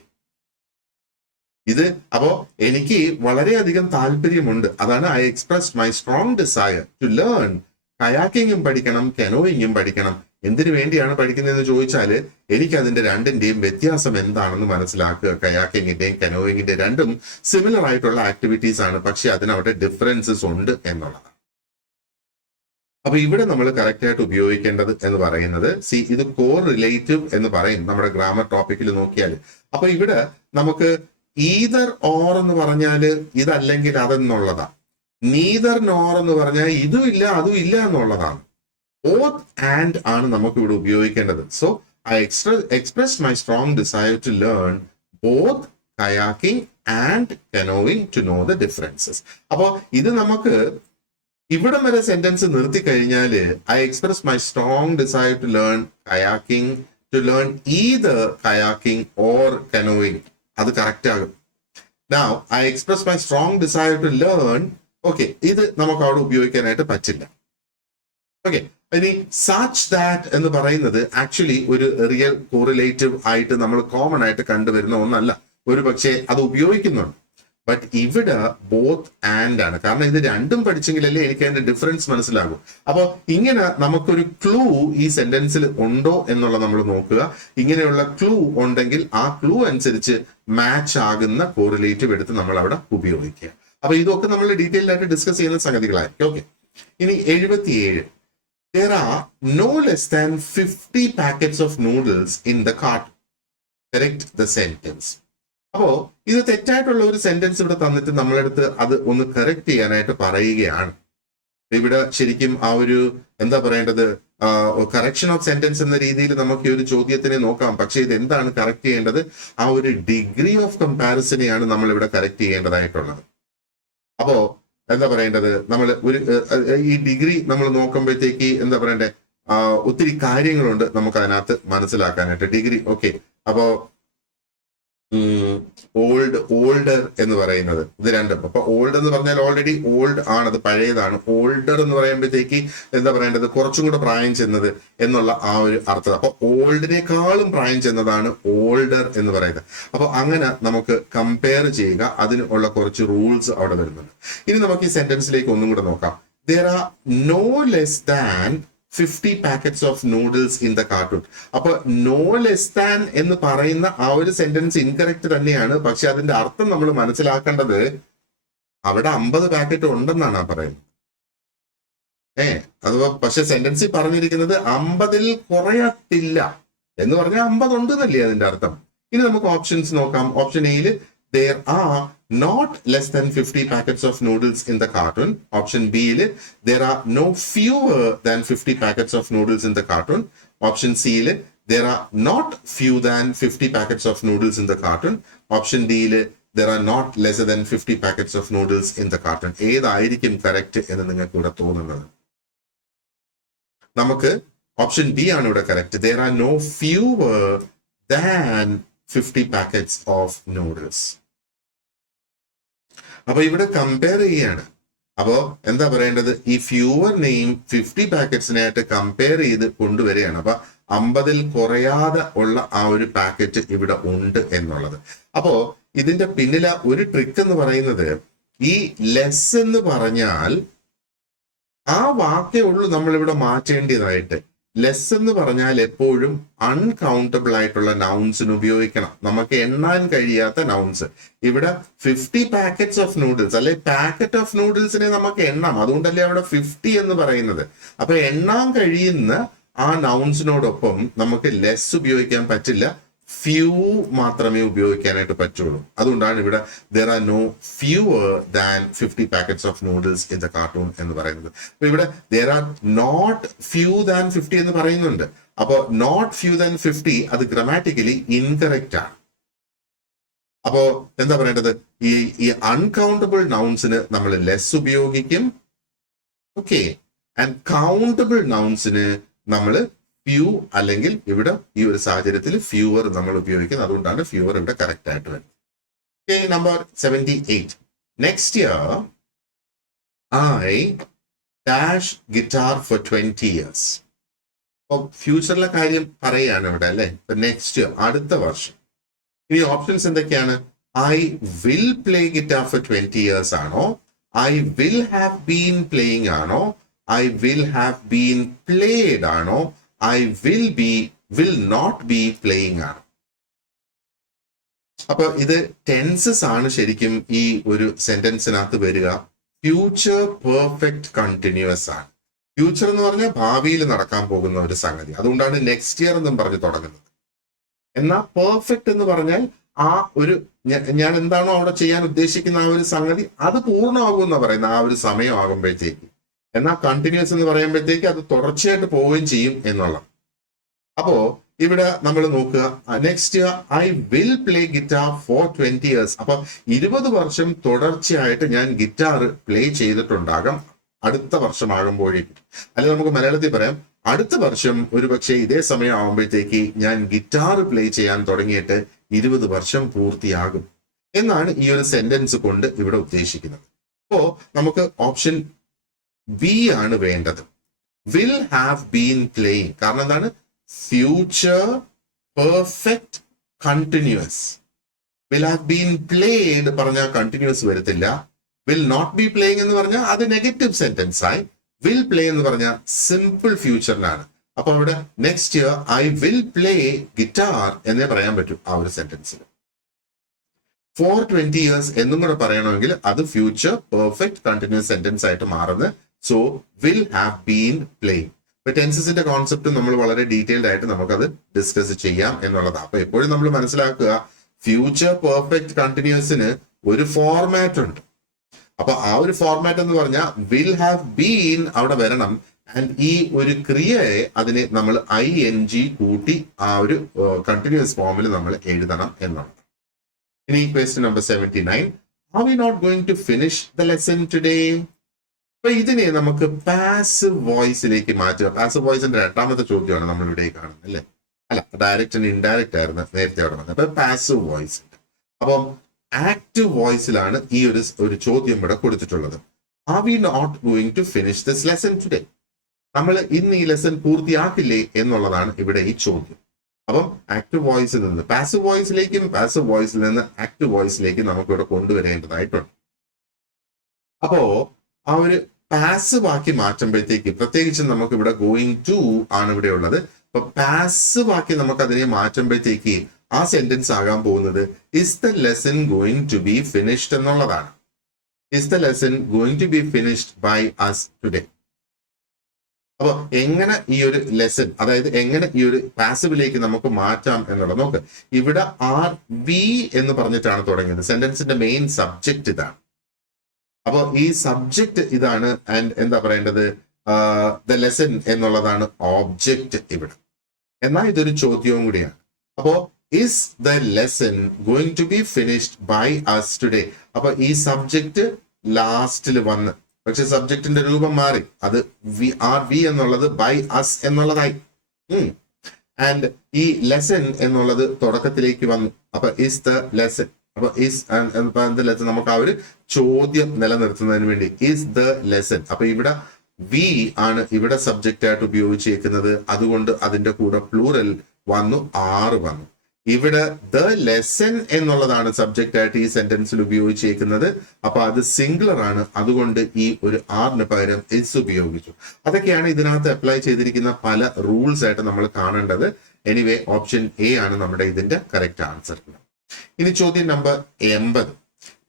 അപ്പോ എനിക്ക് വളരെയധികം താല്പര്യമുണ്ട്. അതാണ് I express my strong desire to learn. കയാക്കിങ്ങും പഠിക്കണം, കനോയിങ്ങും പഠിക്കണം. എന്തിനു വേണ്ടിയാണ് പഠിക്കുന്നതെന്ന് ചോദിച്ചാല് എനിക്ക് അതിന്റെ രണ്ടിന്റെയും വ്യത്യാസം എന്താണെന്ന് മനസ്സിലാക്കുക. കയാക്കിങ്ങിന്റെയും കനോയിങ്ങിന്റെ രണ്ടും സിമിലർ ആയിട്ടുള്ള ആക്ടിവിറ്റീസ് ആണ്, പക്ഷെ അതിനവിടെ ഡിഫറൻസസ് ഉണ്ട് എന്നുള്ളതാണ്. അപ്പൊ ഇവിടെ നമ്മൾ കറക്റ്റ് ആയിട്ട് ഉപയോഗിക്കേണ്ടത് എന്ന് പറയുന്നത് ഇത് കോർ റിലേറ്റീവ് എന്ന് പറയും നമ്മുടെ ഗ്രാമർ ടോപ്പിക്കിൽ നോക്കിയാൽ. അപ്പൊ ഇവിടെ നമുക്ക് ഈതർ ഓർ എന്ന് പറഞ്ഞാല് ഇതല്ലെങ്കിൽ അതെന്നുള്ളതാണ്. നീതർ നോർ എന്ന് പറഞ്ഞാൽ ഇതും ഇല്ല അതും ഇല്ല എന്നുള്ളതാണ്. ബോത്ത് ആൻഡ് ആണ് നമുക്ക് ഇവിടെ ഉപയോഗിക്കേണ്ടത്. So I express my strong desire to learn both kayaking and canoeing to know the differences. അപ്പൊ ഇത് നമുക്ക് ഇവിടം വരെ സെന്റൻസ് നിർത്തി കഴിഞ്ഞാല് I express my strong desire to learn kayaking, to learn either kayaking or canoeing, അത് correct ആകും. Now, I express my strong desire to learn. Okay, ഇത് നമുക്ക് അവിടെ ഉപയോഗിക്കാനായിട്ട് പറ്റില്ല. ഓക്കെ, ഇനി such that എന്ന് പറയുന്നത് ആക്ച്വലി ഒരു റിയൽ കോറിലേറ്റീവ് ആയിട്ട് നമ്മൾ കോമൺ ആയിട്ട് കണ്ടുവരുന്ന ഒന്നല്ല. ഒരു പക്ഷേ അത് ഉപയോഗിക്കുന്നുണ്ട്. ബട്ട് ഇവിടെ ബോത്ത് ആൻഡ് ആണ്. കാരണം ഇത് രണ്ടും പഠിച്ചെങ്കിലല്ലേ എനിക്ക് അതിന്റെ ഡിഫറൻസ് മനസ്സിലാകും. അപ്പൊ ഇങ്ങനെ നമുക്കൊരു ക്ലൂ ഈ സെന്റൻസിൽ ഉണ്ടോ എന്നുള്ള നമ്മൾ നോക്കുക. ഇങ്ങനെയുള്ള ക്ലൂ ഉണ്ടെങ്കിൽ ആ ക്ലൂ അനുസരിച്ച് മാച്ച് ആകുന്ന കോറിലേറ്റീവ് എടുത്ത് നമ്മൾ അവിടെ ഉപയോഗിക്കുക. അപ്പൊ ഇതൊക്കെ നമ്മൾ ഡീറ്റെയിൽ ആയിട്ട് ഡിസ്കസ് ചെയ്യുന്ന സംഗതികളായിരിക്കും. ഓക്കെ, ഇനി 77. There are no less than 50 packets of noodles in the cart. Correct the sentence. അപ്പോ ഇത് തെറ്റായിട്ടുള്ള ഒരു സെന്റൻസ് ഇവിടെ തന്നിട്ട് നമ്മളെടുത്ത് അത് ഒന്ന് കറക്റ്റ് ചെയ്യാനായിട്ട് പറയുകയാണ്. ഇവിടെ ശരിക്കും ആ ഒരു എന്താ പറയേണ്ടത്, കറക്ഷൻ ഓഫ് സെന്റൻസ് എന്ന രീതിയിൽ നമുക്ക് ഈ ഒരു ചോദ്യത്തിനെ നോക്കാം. പക്ഷെ ഇത് എന്താണ് കറക്റ്റ് ചെയ്യേണ്ടത്? ആ ഒരു ഡിഗ്രി ഓഫ് കമ്പാരിസനെയാണ് നമ്മൾ ഇവിടെ കറക്റ്റ് ചെയ്യേണ്ടതായിട്ടുള്ളത്. അപ്പോ എന്താ പറയേണ്ടത്, നമ്മൾ ഒരു ഈ ഡിഗ്രി നമ്മൾ നോക്കുമ്പോഴത്തേക്ക് എന്താ പറയണ്ടേ, ഒത്തിരി കാര്യങ്ങളുണ്ട് നമുക്ക് അതിനകത്ത് മനസ്സിലാക്കാനായിട്ട്. ഡിഗ്രി ഓക്കെ, അപ്പോ ഓൾഡർ എന്ന് പറയുന്നത് ഇത് രണ്ടും. അപ്പൊ ഓൾഡ് എന്ന് പറഞ്ഞാൽ ഓൾറെഡി ഓൾഡ് ആണ്, അത് പഴയതാണ്. ഓൾഡർ എന്ന് പറയുമ്പോഴത്തേക്ക് എന്താ പറയേണ്ടത്, കുറച്ചും കൂടെ പ്രായം ചെന്നത് എന്നുള്ള ആ ഒരു അർത്ഥം. അപ്പൊ ഓൾഡിനേക്കാളും പ്രായം ചെന്നതാണ് ഓൾഡർ എന്ന് പറയുന്നത്. അപ്പൊ അങ്ങനെ നമുക്ക് കമ്പയർ ചെയ്യുക, അതിന് ഉള്ള കുറച്ച് റൂൾസ് അവിടെ വരുന്നുണ്ട്. ഇനി നമുക്ക് ഈ സെന്റൻസിലേക്ക് ഒന്നും കൂടെ നോക്കാം. there are no less than 50 packets of noodles in the cartoon. അപ്പൊ നോ ലെസ് ദാൻ എന്ന് പറയുന്ന ആ ഒരു സെന്റൻസ് ഇൻകറക്റ്റ് തന്നെയാണ്. പക്ഷെ അതിന്റെ അർത്ഥം നമ്മൾ മനസ്സിലാക്കേണ്ടത് അവിടെ 50 പാക്കറ്റ് ഉണ്ടെന്നാണ് പറയുന്നത്. അഥവാ പക്ഷെ സെന്റൻസിൽ പറഞ്ഞിരിക്കുന്നത് 50-ൽ കുറയത്തില്ല എന്ന് പറഞ്ഞാൽ 50 ഉണ്ടെന്നല്ലേ അതിന്റെ അർത്ഥം. ഇനി നമുക്ക് ഓപ്ഷൻസ് നോക്കാം. ഓപ്ഷൻ എയിൽ there are not less than 50 packets of noodles in the carton. Option B, there are no fewer than 50 packets of noodles in the carton. Option C, there are not few than 50 packets of noodles in the carton. Option D, there are not lesser than 50 packets of noodles in the carton. ഏതായിരിക്കും correct എന്ന് നിങ്ങൾക്ക് ഇവിടെ തോന്നുന്നത്? നമുക്ക് option B ആണ് ഇവിടെ correct. there are no fewer than 50 packets of noodles. അപ്പൊ ഇവിടെ കമ്പയർ ചെയ്യാണ്. അപ്പോ എന്താ പറയേണ്ടത്, ഈ ഫ്യൂവർ നെയിം 50 പാക്കറ്റ്സിനായിട്ട് കമ്പയർ ചെയ്ത് കൊണ്ടുവരികയാണ്. അപ്പൊ 50-ൽ കുറയാതെ ഉള്ള ആ ഒരു പാക്കറ്റ് ഇവിടെ ഉണ്ട് എന്നുള്ളത്. അപ്പോ ഇതിന്റെ പിന്നിലെ ഒരു ട്രിക്ക് എന്ന് പറയുന്നത്, ഈ ലെസ് എന്ന് പറഞ്ഞാൽ ആ വാക്കേ ഉള്ളൂ നമ്മളിവിടെ മാറ്റേണ്ടതായിട്ട്. ലെസ് എന്ന് പറഞ്ഞാൽ എപ്പോഴും അൺകൗണ്ടബിൾ ആയിട്ടുള്ള നൗൺസിന് ഉപയോഗിക്കണം, നമുക്ക് എണ്ണാൻ കഴിയാത്ത നൗൺസ്. ഇവിടെ 50 പാക്കറ്റ്സ് ഓഫ് നൂഡിൽസ് അല്ലെ, പാക്കറ്റ് ഓഫ് നൂഡിൽസിനെ നമുക്ക് എണ്ണാം, അതുകൊണ്ടല്ലേ അവിടെ 50 എന്ന് പറയുന്നത്. അപ്പൊ എണ്ണാൻ കഴിയുന്ന ആ നൗൺസിനോടൊപ്പം നമുക്ക് ലെസ് ഉപയോഗിക്കാൻ പറ്റില്ല, ഫ്യൂ മാത്രമേ ഉപയോഗിക്കാനായിട്ട് പറ്റുള്ളൂ. അതുകൊണ്ടാണ് ഇവിടെ there are no fewer than 50 packets of noodles in the cartoon എന്ന് പറയുന്നത്. അപ്പൊ ഇവിടെ there are not few than 50 എന്ന് പറയുന്നുണ്ട്. അപ്പൊ not few than 50 അത് ഗ്രാമാറ്റിക്കലി ഇൻകറക്റ്റ് ആണ്. അപ്പോ എന്താ പറയേണ്ടത്, ഈ അൺകൗണ്ടബിൾ നൗൺസിന് നമ്മൾ ലെസ് ഉപയോഗിക്കും, ഓക്കെ, ആൻഡ് കൗണ്ടബിൾ നൗൺസിന് നമ്മൾ ഫ്യൂ അല്ലെങ്കിൽ ഇവിടെ ഈ ഒരു സാഹചര്യത്തിൽ ഫ്യൂവർ നമ്മൾ ഉപയോഗിക്കുന്നത്. അതുകൊണ്ടാണ് ഫ്യൂവർ ഇവിടെ കറക്റ്റ് ആയിട്ട് വരുന്നത്. Number 78. Next year I dash guitar for 20 years. അപ്പൊ ഫ്യൂച്ചറിലെ കാര്യം പറയുകയാണ് ഇവിടെ അല്ലെ. നെക്സ്റ്റ് ഇയർ, അടുത്ത വർഷം. ഇനി ഓപ്ഷൻസ് എന്തൊക്കെയാണ്? I will play guitar for 20 years ആണോ, I will have been playing ആണോ, I will have been played ആണോ, I will not be playing ആണ്. അപ്പൊ ഇത് ടെൻസസ് ആണ് ശരിക്കും ഈ ഒരു സെന്റൻസിനകത്ത് വരിക. ഫ്യൂച്ചർ പെർഫെക്റ്റ് കണ്ടിന്യൂസ് ആണ്. ഫ്യൂച്ചർ എന്ന് പറഞ്ഞാൽ ഭാവിയിൽ നടക്കാൻ പോകുന്ന ഒരു സംഗതി, അതുകൊണ്ടാണ് നെക്സ്റ്റ് ഇയർ എന്നും പറഞ്ഞ് തുടങ്ങുന്നത്. എന്നാൽ പെർഫെക്റ്റ് എന്ന് പറഞ്ഞാൽ ആ ഒരു ഞാൻ എന്താണോ അവിടെ ചെയ്യാൻ ഉദ്ദേശിക്കുന്ന ആ ഒരു സംഗതി അത് പൂർണ്ണമാകും എന്നാ പറയുന്നത് ആ ഒരു സമയമാകുമ്പോഴത്തേക്ക്. എന്നാൽ കണ്ടിന്യൂസ് എന്ന് പറയുമ്പോഴത്തേക്ക് അത് തുടർച്ചയായിട്ട് പോവുകയും ചെയ്യും എന്നുള്ള. അപ്പോ ഇവിടെ നമ്മൾ നോക്കുക, next year I will play guitar for 20 years. അപ്പൊ 20 വർഷം തുടർച്ചയായിട്ട് ഞാൻ ഗിറ്റാർ പ്ലേ ചെയ്തിട്ടുണ്ടാകാം അടുത്ത വർഷമാകുമ്പോഴേക്കും. അല്ലെങ്കിൽ നമുക്ക് മലയാളത്തിൽ പറയാം, അടുത്ത വർഷം ഒരുപക്ഷെ ഇതേ സമയം ആകുമ്പോഴത്തേക്ക് ഞാൻ ഗിറ്റാർ പ്ലേ ചെയ്യാൻ തുടങ്ങിയിട്ട് 20 വർഷം പൂർത്തിയാകും എന്നാണ് ഈ ഒരു സെന്റൻസ് കൊണ്ട് ഇവിടെ ഉദ്ദേശിക്കുന്നത്. അപ്പോ നമുക്ക് ഓപ്ഷൻ ബി ആണ് വേണ്ടത്. Will have been playing. കാരണം എന്താണ്? Future perfect continuous. Will have been played പറഞ്ഞാൽ കണ്ടിന്യൂസ് വരത്തില്ല. വിൽ നോട്ട് ബി പ്ലേയിങ് എന്ന് പറഞ്ഞാൽ അത് നെഗറ്റീവ് സെന്റൻസ് ആയി. വിൽ പ്ലേ എന്ന് പറഞ്ഞാൽ സിമ്പിൾ ഫ്യൂച്ചറിലാണ്. അപ്പൊ അവിടെ next year I will play guitar എന്നേ പറയാൻ പറ്റും ആ ഒരു സെന്റൻസിൽ. ഫോർ 20 years എന്നും കൂടെ പറയണമെങ്കിൽ അത് ഫ്യൂച്ചർ പെർഫെക്റ്റ് കണ്ടിന്യൂസ് സെന്റൻസ് ആയിട്ട് മാറുന്നത്. So will have been playing. ഇപ്പൊ ടെൻസസിന്റെ കോൺസെപ്റ്റ് നമ്മൾ വളരെ ഡീറ്റെയിൽഡ് ആയിട്ട് നമുക്കത് ഡിസ്കസ് ചെയ്യാം എന്നുള്ളതാണ്. അപ്പൊ എപ്പോഴും നമ്മൾ മനസ്സിലാക്കുക, ഫ്യൂച്ചർ പെർഫെക്റ്റ് കണ്ടിന്യൂസിന് ഒരു ഫോർമാറ്റ് ഉണ്ട്. അപ്പൊ ആ ഒരു ഫോർമാറ്റ് എന്ന് പറഞ്ഞാൽ വിൽ ഹാവ് ബീൻ അവിടെ വരണം. ആൻഡ് ഈ ഒരു ക്രിയയെ അതിനെ നമ്മൾ ING കൂട്ടി ആ ഒരു കണ്ടിന്യൂസ് ഫോമിൽ നമ്മൾ എഴുതണം എന്നാണ്. ഇനി question number 79, are we not going to finish the lesson today? അപ്പൊ ഇതിനെ നമുക്ക് പാസീവ് വോയിസിലേക്ക് മാറ്റുക. പാസീവ് വോയിസിന്റെ രണ്ടാമത്തെ ചോദ്യമാണ് നമ്മൾ ഇവിടെ കാണുന്നത്, അല്ലേ? അല്ല, ഡയറക്റ്റ് ആൻഡ് ഇൻഡയറക്റ്റ് ആയിരുന്നു നേരത്തെ അവിടെ വന്നത്. അപ്പൊ പാസീവ് വോയിസ്. അപ്പം ആക്റ്റീവ് വോയിസിലാണ് ഈ ഒരു ചോദ്യം ഇവിടെ കൊടുത്തിട്ടുള്ളത്. Are we not going to finish this lesson today? നമ്മൾ ഇന്ന് ഈ ലെസൺ പൂർത്തിയാക്കില്ലേ എന്നുള്ളതാണ് ഇവിടെ ഈ ചോദ്യം. അപ്പം ആക്റ്റീവ് വോയിസിൽ നിന്ന് പാസീവ് വോയിസിലേക്കും പാസീവ് വോയിസിൽ നിന്ന് ആക്റ്റീവ് വോയിസിലേക്കും നമുക്ക് ഇവിടെ കൊണ്ടുവരേണ്ടതായിട്ടുണ്ട്. അപ്പോ ആ ഒരു പാസീവ് ആക്കി മാറ്റുമ്പോഴത്തേക്ക് പ്രത്യേകിച്ച് നമുക്ക് ഇവിടെ ഗോയിങ് ടു ആണ് ഇവിടെ ഉള്ളത്. അപ്പൊ പാസീവ് ആക്കി നമുക്ക് അതിനെ മാറ്റുമ്പോഴത്തേക്ക് ആ സെന്റൻസ് ആകാൻ പോകുന്നത് is the lesson going to be finished എന്നുള്ളതാണ്. Is the lesson going to be finished by as today? അപ്പൊ എങ്ങനെ ഈ ഒരു ലെസൺ, അതായത് എങ്ങനെ ഈ ഒരു പാസീവിലേക്ക് നമുക്ക് മാറ്റാം എന്നുള്ളത് നോക്ക്. ഇവിടെ RV എന്ന് പറഞ്ഞിട്ടാണ് തുടങ്ങിയത്. സെന്റൻസിന്റെ മെയിൻ സബ്ജക്റ്റ് ഇതാണ്. അപ്പൊ ഈ സബ്ജക്റ്റ് ഇതാണ്. ആൻഡ് എന്താ പറയേണ്ടത്? ദ ലെസൺ എന്നുള്ളതാണ് ഓബ്ജക്റ്റ് ഇവിടെ. എന്നാൽ ഇതൊരു ചോദ്യവും കൂടിയാണ്. അപ്പോ is the lesson going to be finished by as today? അപ്പൊ ഈ സബ്ജക്റ്റ് ലാസ്റ്റിൽ വന്ന്, പക്ഷെ സബ്ജക്റ്റിന്റെ രൂപം മാറി. അത് RV എന്നുള്ളത് ബൈ അസ് എന്നുള്ളതായി. ആൻഡ് ഈ ലെസൺ എന്നുള്ളത് തുടക്കത്തിലേക്ക് വന്നു. അപ്പൊ ഇസ് ദ ലെസൺ. അപ്പൊ ഇസ് ലെസൺ നമുക്ക് ആ ഒരു ചോദ്യം നിലനിർത്തുന്നതിന് വേണ്ടി ഇസ് ദ ലെസൺ. അപ്പൊ ഇവിടെ V ആണ് ഇവിടെ സബ്ജക്റ്റ് ആയിട്ട് ഉപയോഗിച്ചേക്കുന്നത്. അതുകൊണ്ട് അതിന്റെ കൂടെ പ്ലൂറൽ വന്നു, R വന്നു. ഇവിടെ ദ ലെസൺ എന്നുള്ളതാണ് സബ്ജക്റ്റ് ആയിട്ട് ഈ സെന്റൻസിൽ ഉപയോഗിച്ചേക്കുന്നത്. അപ്പൊ അത് സിംഗുലർ ആണ്. അതുകൊണ്ട് ഈ ഒരു ആറിന് പകരം ഇസ് ഉപയോഗിച്ചു. അതൊക്കെയാണ് ഇതിനകത്ത് അപ്ലൈ ചെയ്തിരിക്കുന്ന പല റൂൾസ് ആയിട്ട് നമ്മൾ കാണേണ്ടത്. എനിവേ ഓപ്ഷൻ A ആണ് നമ്മുടെ ഇതിന്റെ കറക്റ്റ് ആൻസർ. ഇനി ചോദ്യം number 80.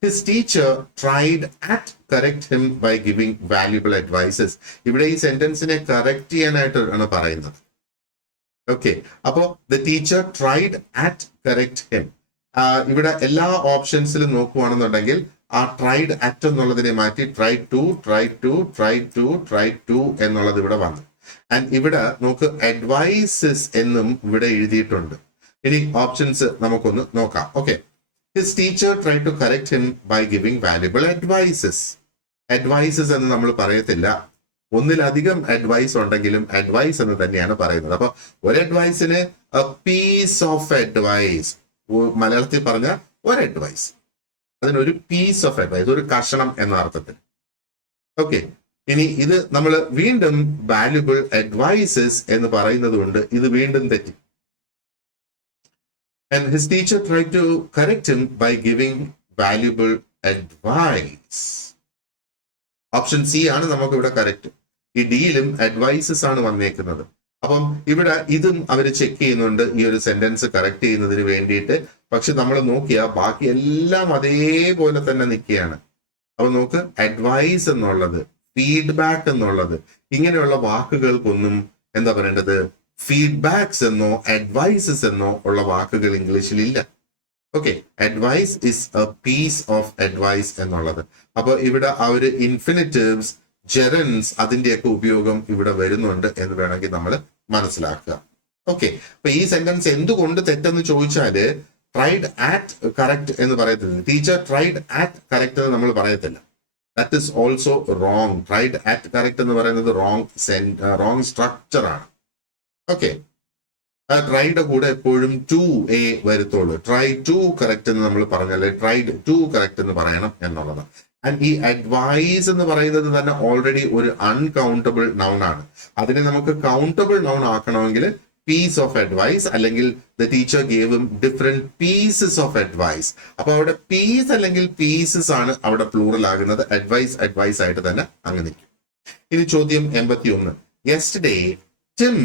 His teacher tried at correct him by giving valuable advices. ഇവിടെ ഈ സെന്റൻസിനെ കറക്റ്റ് ചെയ്യാനായിട്ടാണ് പറയുന്നത്. ഓക്കെ, അപ്പോ the teacher tried at correct him. ഇവിടെ എല്ലാ ഓപ്ഷൻസിലും നോക്കുവാണെന്നുണ്ടെങ്കിൽ ആ ട്രൈഡ് അറ്റ് എന്നുള്ളതിനെ മാറ്റി ട്രൈ ടു എന്നുള്ളത് ഇവിടെ വന്നു. ആൻഡ് ഇവിടെ നമുക്ക് അഡ്വൈസസ് എന്നും ഇവിടെ എഴുതിയിട്ടുണ്ട്. ഇനി ഓപ്ഷൻസ് നമുക്കൊന്ന് നോക്കാം. Okay, his teacher try to correct him by giving valuable advices. Advices എന്ന് നമ്മൾ പറയത്തില്ല. ഒന്നിലധികം അഡ്വൈസ് ഉണ്ടെങ്കിലും അഡ്വൈസ് എന്ന് തന്നെയാണ് പറയുന്നത്. അപ്പൊ ഒരു അഡ്വൈസിന് പീസ് ഓഫ് അഡ്വൈസ്, മലയാളത്തിൽ പറഞ്ഞ ഒരു അഡ്വൈസ്, അതിനൊരു പീസ് ഓഫ് അഡ്വൈസ്, ഒരു കഷണം എന്ന അർത്ഥത്തിൽ. ഓക്കെ, ഇനി ഇത് നമ്മൾ വീണ്ടും വാല്യുബിൾ അഡ്വൈസസ് എന്ന് പറയുന്നത് കൊണ്ട് ഇത് വീണ്ടും തെറ്റി. And his teacher tried to correct him by giving valuable advice. Option C ആണ് നമുക്ക് ഇവിടെ കറക്റ്റ്. ഈ ഡിയിലും അഡ്വൈസസ് ആണ് വന്നേക്കുന്നത്. അപ്പം ഇവിടെ ഇതും അവർ ചെക്ക് ചെയ്യുന്നുണ്ട് ഈ ഒരു സെന്റൻസ് കറക്റ്റ് ചെയ്യുന്നതിന് വേണ്ടിയിട്ട്. പക്ഷെ നമ്മൾ നോക്കിയാൽ ബാക്കി എല്ലാം അതേപോലെ തന്നെ നിൽക്കുകയാണ്. അപ്പൊ നോക്ക്, അഡ്വൈസ് എന്നുള്ളത്, ഫീഡ്ബാക്ക് എന്നുള്ളത്, ഇങ്ങനെയുള്ള വാക്കുകൾക്കൊന്നും എന്താ പറയേണ്ടത്, ഫീഡ്ബാക്സ് എന്നോ അഡ്വൈസസ് എന്നോ ഉള്ള വാക്കുകൾ ഇംഗ്ലീഷിൽ ഇല്ല. Okay, advice is a piece of advice എന്നുള്ളത്. അപ്പൊ ഇവിടെ ആ ഒരു ഇൻഫിനിറ്റീവ്സ്, ജെറൻസ്, അതിന്റെയൊക്കെ ഉപയോഗം ഇവിടെ വരുന്നുണ്ട് എന്ന് വേണമെങ്കിൽ നമ്മൾ മനസ്സിലാക്കുക. ഓക്കെ, അപ്പൊ ഈ സെന്റൻസ് എന്തുകൊണ്ട് തെറ്റെന്ന് ചോദിച്ചാല് ട്രൈഡ് ആറ്റ് കറക്റ്റ് എന്ന് പറയത്തില്ല. ടീച്ചർ ട്രൈഡ് ആറ്റ് കറക്റ്റ് എന്ന് നമ്മൾ പറയത്തില്ല. That is also wrong. Tried at correct എന്ന് പറയുന്നത് റോങ് സ്ട്രക്ചർ ആണ്. ഓക്കെ, ട്രൈയുടെ കൂടെ എപ്പോഴും 2A വരുത്തുള്ളൂ. ട്രൈ ടു കറക്റ്റ് എന്ന് നമ്മൾ പറഞ്ഞാല് ട്രൈഡ് ടു കറക്റ്റ് എന്ന് പറയണം എന്നുള്ളത്. ആൻഡ് ഈ അഡ്വൈസ് എന്ന് പറയുന്നത് തന്നെ ഓൾറെഡി ഒരു അൺകൗണ്ടബിൾ നൗൺ ആണ്. അതിനെ നമുക്ക് കൗണ്ടബിൾ നൗൺ ആക്കണമെങ്കിൽ പീസ് ഓഫ് അഡ്വൈസ്, അല്ലെങ്കിൽ the teacher gave different pieces of advice. അപ്പൊ അവിടെ പീസ് അല്ലെങ്കിൽ പീസസ് ആണ് അവിടെ പ്ലൂറൽ ആകുന്നത്. അഡ്വൈസ് ആയിട്ട് തന്നെ അങ്ങനെ നിൽക്കും. ഇനി ചോദ്യം 81. Yesterday Tim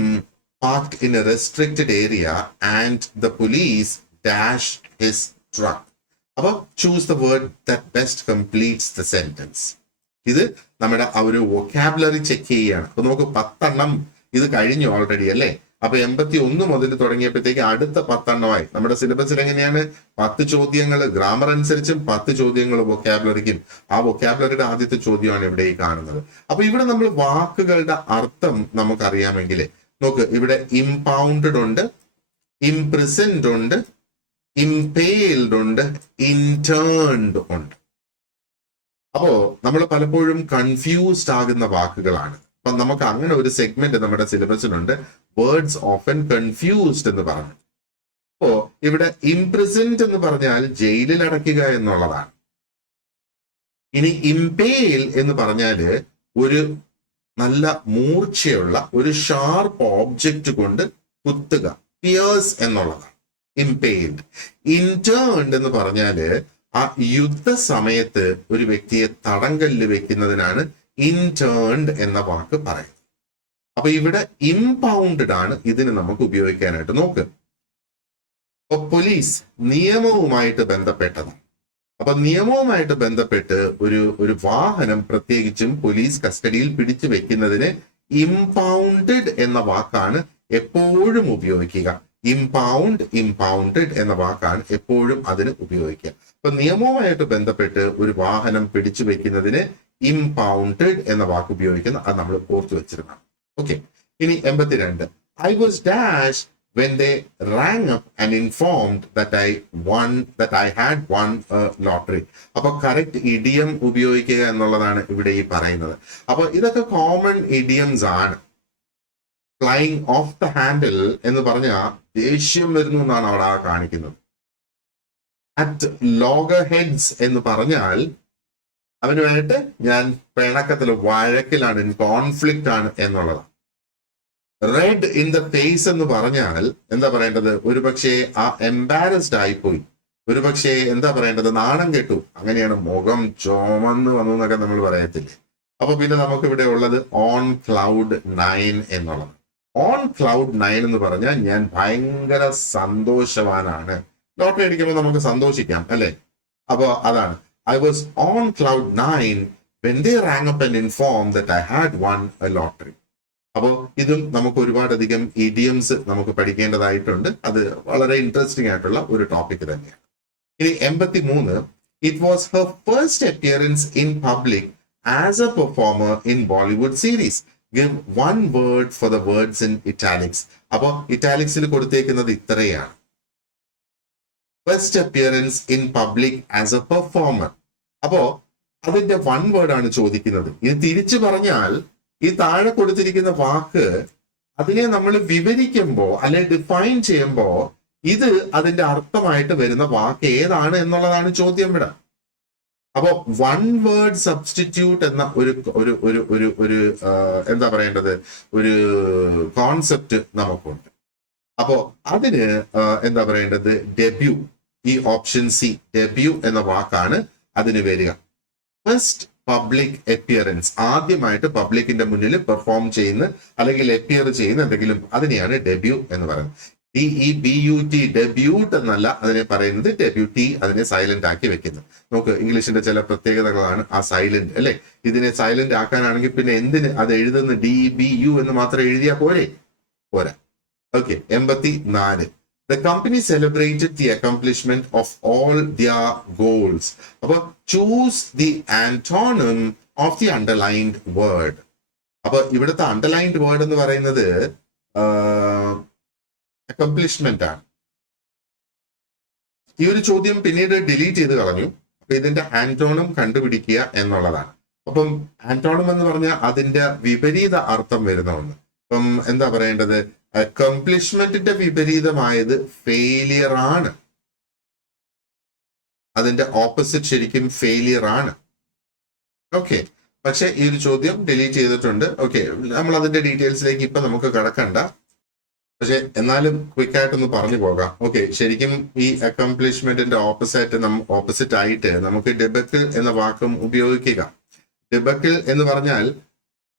parked in a restricted area and the police dashed his truck. അപ്പൊ choose the word that best completes the sentence. ഇത് നമ്മുടെ ആ ഒരു വൊക്കാബുലറി ചെക്ക് ചെയ്യുകയാണ്. അപ്പൊ നമുക്ക് 10 എണ്ണം ഇത് കഴിഞ്ഞു ഓൾറെഡി അല്ലേ. അപ്പൊ 81 മുതൽ തുടങ്ങിയപ്പോഴത്തേക്ക് അടുത്ത 10 നമ്മുടെ സിലബസിൽ എങ്ങനെയാണ് 10 ചോദ്യങ്ങൾ ഗ്രാമർ അനുസരിച്ചും 10 ചോദ്യങ്ങൾ വൊക്കാബുലറിക്കും. ആ വൊക്കാബുലറിയുടെ ആദ്യത്തെ ചോദ്യമാണ് ഇവിടെ ഈ കാണുന്നത്. അപ്പൊ ഇവിടെ നമ്മൾ വാക്കുകളുടെ അർത്ഥം നമുക്കറിയാമെങ്കിൽ നോക്ക്, ഇവിടെ ഇംപൗണ്ടഡ് ഉണ്ട്, ഇംപ്രിസൻഡ് ഉണ്ട്, ഇംപെയിൽഡ് ഉണ്ട്, ഇന്റേൺഡ് ഉണ്ട്. അപ്പോ നമ്മൾ പലപ്പോഴും കൺഫ്യൂസ്ഡ് ആകുന്ന വാക്കുകളാണ്. അപ്പൊ നമുക്ക് അങ്ങനെ ഒരു സെഗ്മെന്റ് നമ്മുടെ സിലബസിലുണ്ട്, വേർഡ്സ് ഓഫൻ കൺഫ്യൂസ്ഡ് എന്ന് പറഞ്ഞു. അപ്പോ ഇവിടെ ഇംപ്രിസൻഡ് എന്ന് പറഞ്ഞാൽ ജയിലിൽ അടയ്ക്കുക എന്നുള്ളതാണ്. ഇനി ഇംപെയിൽ എന്ന് പറഞ്ഞാല് ഒരു നല്ല മൂർച്ചയുള്ള ഒരു ഷാർപ്പ് ഓബ്ജക്റ്റ് കൊണ്ട് കുത്തുക, പിയേഴ്സ് എന്നുള്ളതാണ് ഇംപെയിൽഡ്. ഇന്റേൺഡ് എന്ന് പറഞ്ഞാല് ആ യുദ്ധ സമയത്ത് ഒരു വ്യക്തിയെ തടങ്കലിൽ വെക്കുന്നതിനാണ് ഇന്റേൺഡ് എന്ന വാക്ക് പറയുന്നത്. അപ്പൊ ഇവിടെ ഇംപൗണ്ടഡ് ആണ് ഇതിന് നമുക്ക് ഉപയോഗിക്കാനായിട്ട്. നോക്ക്, അപ്പൊ പോലീസ് നിയമവുമായിട്ട് ബന്ധപ്പെട്ടതാണ്. അപ്പൊ നിയമവുമായിട്ട് ബന്ധപ്പെട്ട് ഒരു വാഹനം പ്രത്യേകിച്ചും പോലീസ് കസ്റ്റഡിയിൽ പിടിച്ചു വെക്കുന്നതിന് ഇംപൗണ്ടഡ് എന്ന വാക്കാണ് എപ്പോഴും ഉപയോഗിക്കുക. ഇംപൗണ്ടഡ് എന്ന വാക്കാണ് എപ്പോഴും അതിന് ഉപയോഗിക്കുക. അപ്പൊ നിയമവുമായിട്ട് ബന്ധപ്പെട്ട് ഒരു വാഹനം പിടിച്ചു വെക്കുന്നതിന് ഇംപൗണ്ടഡ് എന്ന വാക്ക് ഉപയോഗിക്കുന്ന അത് നമ്മൾ ഓർത്തു വെച്ചിരുന്നു. ഓക്കെ, ഇനി 82. I was dashed when they rang up and informed that I had won a lottery. അപ്പൊ കറക്റ്റ് ഇഡിയം ഉപയോഗിക്കുക എന്നുള്ളതാണ് ഇവിടെ ഈ പറയുന്നത്. അപ്പൊ ഇതൊക്കെ കോമൺ ഇഡിയംസ് ആണ്. ഫ്ലൈങ് ഓഫ് ദ ഹാൻഡിൽ എന്ന് പറഞ്ഞാൽ ദേഷ്യം വരുന്നു എന്നാണ് അവിടെ കാണിക്കുന്നത്. അറ്റ് ലോഗർ ഹെഡ്സ് എന്ന് പറഞ്ഞാൽ അവനുമായിട്ട് ഞാൻ പിണക്കത്തിൽ വഴക്കിലാണ്, കോൺഫ്ലിക്റ്റ് ആണ് എന്നുള്ളതാണ്. റെഡ് ഇൻ ദ ഫേസ് എന്ന് പറഞ്ഞാൽ എന്താ പറയേണ്ടത്, ഒരുപക്ഷെ ആ എംബാരസ്ഡ് ആയിപ്പോയി, ഒരുപക്ഷെ എന്താ പറയേണ്ടത്, നാണം കെട്ടു, അങ്ങനെയാണ്, മുഖം ചുമന്ന് വന്നു എന്നൊക്കെ നമ്മൾ പറയത്തില്ലേ. അപ്പൊ പിന്നെ നമുക്ക് ഇവിടെ ഉള്ളത് ഓൺ ക്ലൗഡ് 9 എന്നുള്ളത്. ഓൺ ക്ലൗഡ് 9 എന്ന് പറഞ്ഞാൽ ഞാൻ ഭയങ്കര സന്തോഷവാനാണ്. ലോട്ടറി അടിക്കുമ്പോൾ നമുക്ക് സന്തോഷിക്കാം അല്ലെ. അപ്പൊ അതാണ് I was on cloud 9 when they rang up and informed that I had won a lottery. അപ്പോ ഇതും നമുക്ക് ഒരുപാടധികം ഇഡിയംസ് നമുക്ക് പഠിക്കേണ്ടതായിട്ടുണ്ട്. അത് വളരെ ഇൻട്രസ്റ്റിംഗ് ആയിട്ടുള്ള ഒരു ടോപ്പിക് തന്നെയാണ്. ഇനി 83. It was her first appearance in public as a performer in Bollywood series. Give one word for the words in italics. അപ്പോ ഇറ്റാലിക്സിൽ കൊടുത്തേക്കുന്നത് ഇത്രയാണ്. First appearance in public as A performer. അപ്പോ അതിന്റെ വൺ വേർഡ് ആണ് ചോദിക്കുന്നത്. ഇത് തിരിച്ചു പറഞ്ഞാൽ ഈ താഴെ കൊടുത്തിരിക്കുന്ന വാക്ക് അതിനെ നമ്മൾ വിവരിക്കുമ്പോ അല്ലെ ഡിഫൈൻ ചെയ്യുമ്പോ ഇത് അതിന്റെ അർത്ഥമായിട്ട് വരുന്ന വാക്ക് ഏതാണ് എന്നുള്ളതാണ് ചോദ്യം ഇവിടെ. അപ്പോ വൺ വേർഡ് സബ്സ്റ്റിറ്റ്യൂട്ട് എന്ന ഒരു എന്താ പറയേണ്ടത്, ഒരു കോൺസെപ്റ്റ് നമുക്കുണ്ട്. അപ്പോ അതിന് എന്താ പറയേണ്ടത്, ഡെബ്യൂ. ഈ ഓപ്ഷൻ സി ഡെബ്യൂ എന്ന വാക്കാണ് അതിന് വരിക. ഫസ്റ്റ് പബ്ലിക് അപ്പിയറൻസ്, ആദ്യമായിട്ട് പബ്ലിക്കിന്റെ മുന്നിൽ പെർഫോം ചെയ്യുന്ന അല്ലെങ്കിൽ അപ്പിയർ ചെയ്യുന്ന എന്തെങ്കിലും, അതിനെയാണ് ഡെബ്യൂ എന്ന് പറയുന്നത്. DEBUT ഡെബ്യൂട്ട് എന്നല്ല അതിനെ പറയുന്നത്, ഡെബ്യൂട്ടി അതിനെ സൈലന്റ് ആക്കി വെക്കുന്നത്. നമുക്ക് ഇംഗ്ലീഷിന്റെ ചില പ്രത്യേകതകളാണ് ആ സൈലന്റ് അല്ലെ. ഇതിനെ സൈലന്റ് ആക്കാനാണെങ്കിൽ പിന്നെ എന്തിന് അത് എഴുതുന്ന DBU എന്ന് മാത്രം എഴുതിയാൽ പോരാ. Okay, 84. The company celebrated the accomplishment of all their goals. അപ്പൊ choose the antonym of the underlined word. അപ്പൊ ഇവിടുത്തെ അണ്ടർലൈൻഡ് വേർഡ് എന്ന് പറയുന്നത് അക്കംപ്ലിഷ്മെന്റ് ആണ്. ഈ ഒരു ചോദ്യം പിന്നീട് ഡിലീറ്റ് ചെയ്ത് കളഞ്ഞു. അപ്പൊ ഇതിന്റെ ആന്റോണം കണ്ടുപിടിക്കുക എന്നുള്ളതാണ്. അപ്പം ആന്റോണം എന്ന് പറഞ്ഞാൽ അതിന്റെ വിപരീത അർത്ഥം വരുന്ന ഒന്ന്. അപ്പം എന്താ പറയേണ്ടത്, അക്കംപ്ലിഷ്മെന്റിന്റെ വിപരീതമായത് ഫെയിലിയർ ആണ്. അതിന്റെ ഓപ്പോസിറ്റ് ശരിക്കും ഫെയിലിയർ ആണ്. ഓക്കെ, പക്ഷെ ഈ ഒരു ചോദ്യം ഡിലീറ്റ് ചെയ്തിട്ടുണ്ട്. ഓക്കെ, നമ്മൾ അതിന്റെ ഡീറ്റെയിൽസിലേക്ക് ഇപ്പൊ നമുക്ക് കടക്കണ്ട. പക്ഷെ എന്നാലും ക്വിക്കായിട്ടൊന്ന് പറഞ്ഞു പോകാം. ഓക്കെ, ശരിക്കും ഈ അക്കംപ്ലിഷ്മെന്റിന്റെ ഓപ്പോസിറ്റ് ആയിട്ട് നമുക്ക് ഡെബക്കിൾ എന്ന വാക്കും ഉപയോഗിക്കുക. ഡെബക്കിൾ എന്ന് പറഞ്ഞാൽ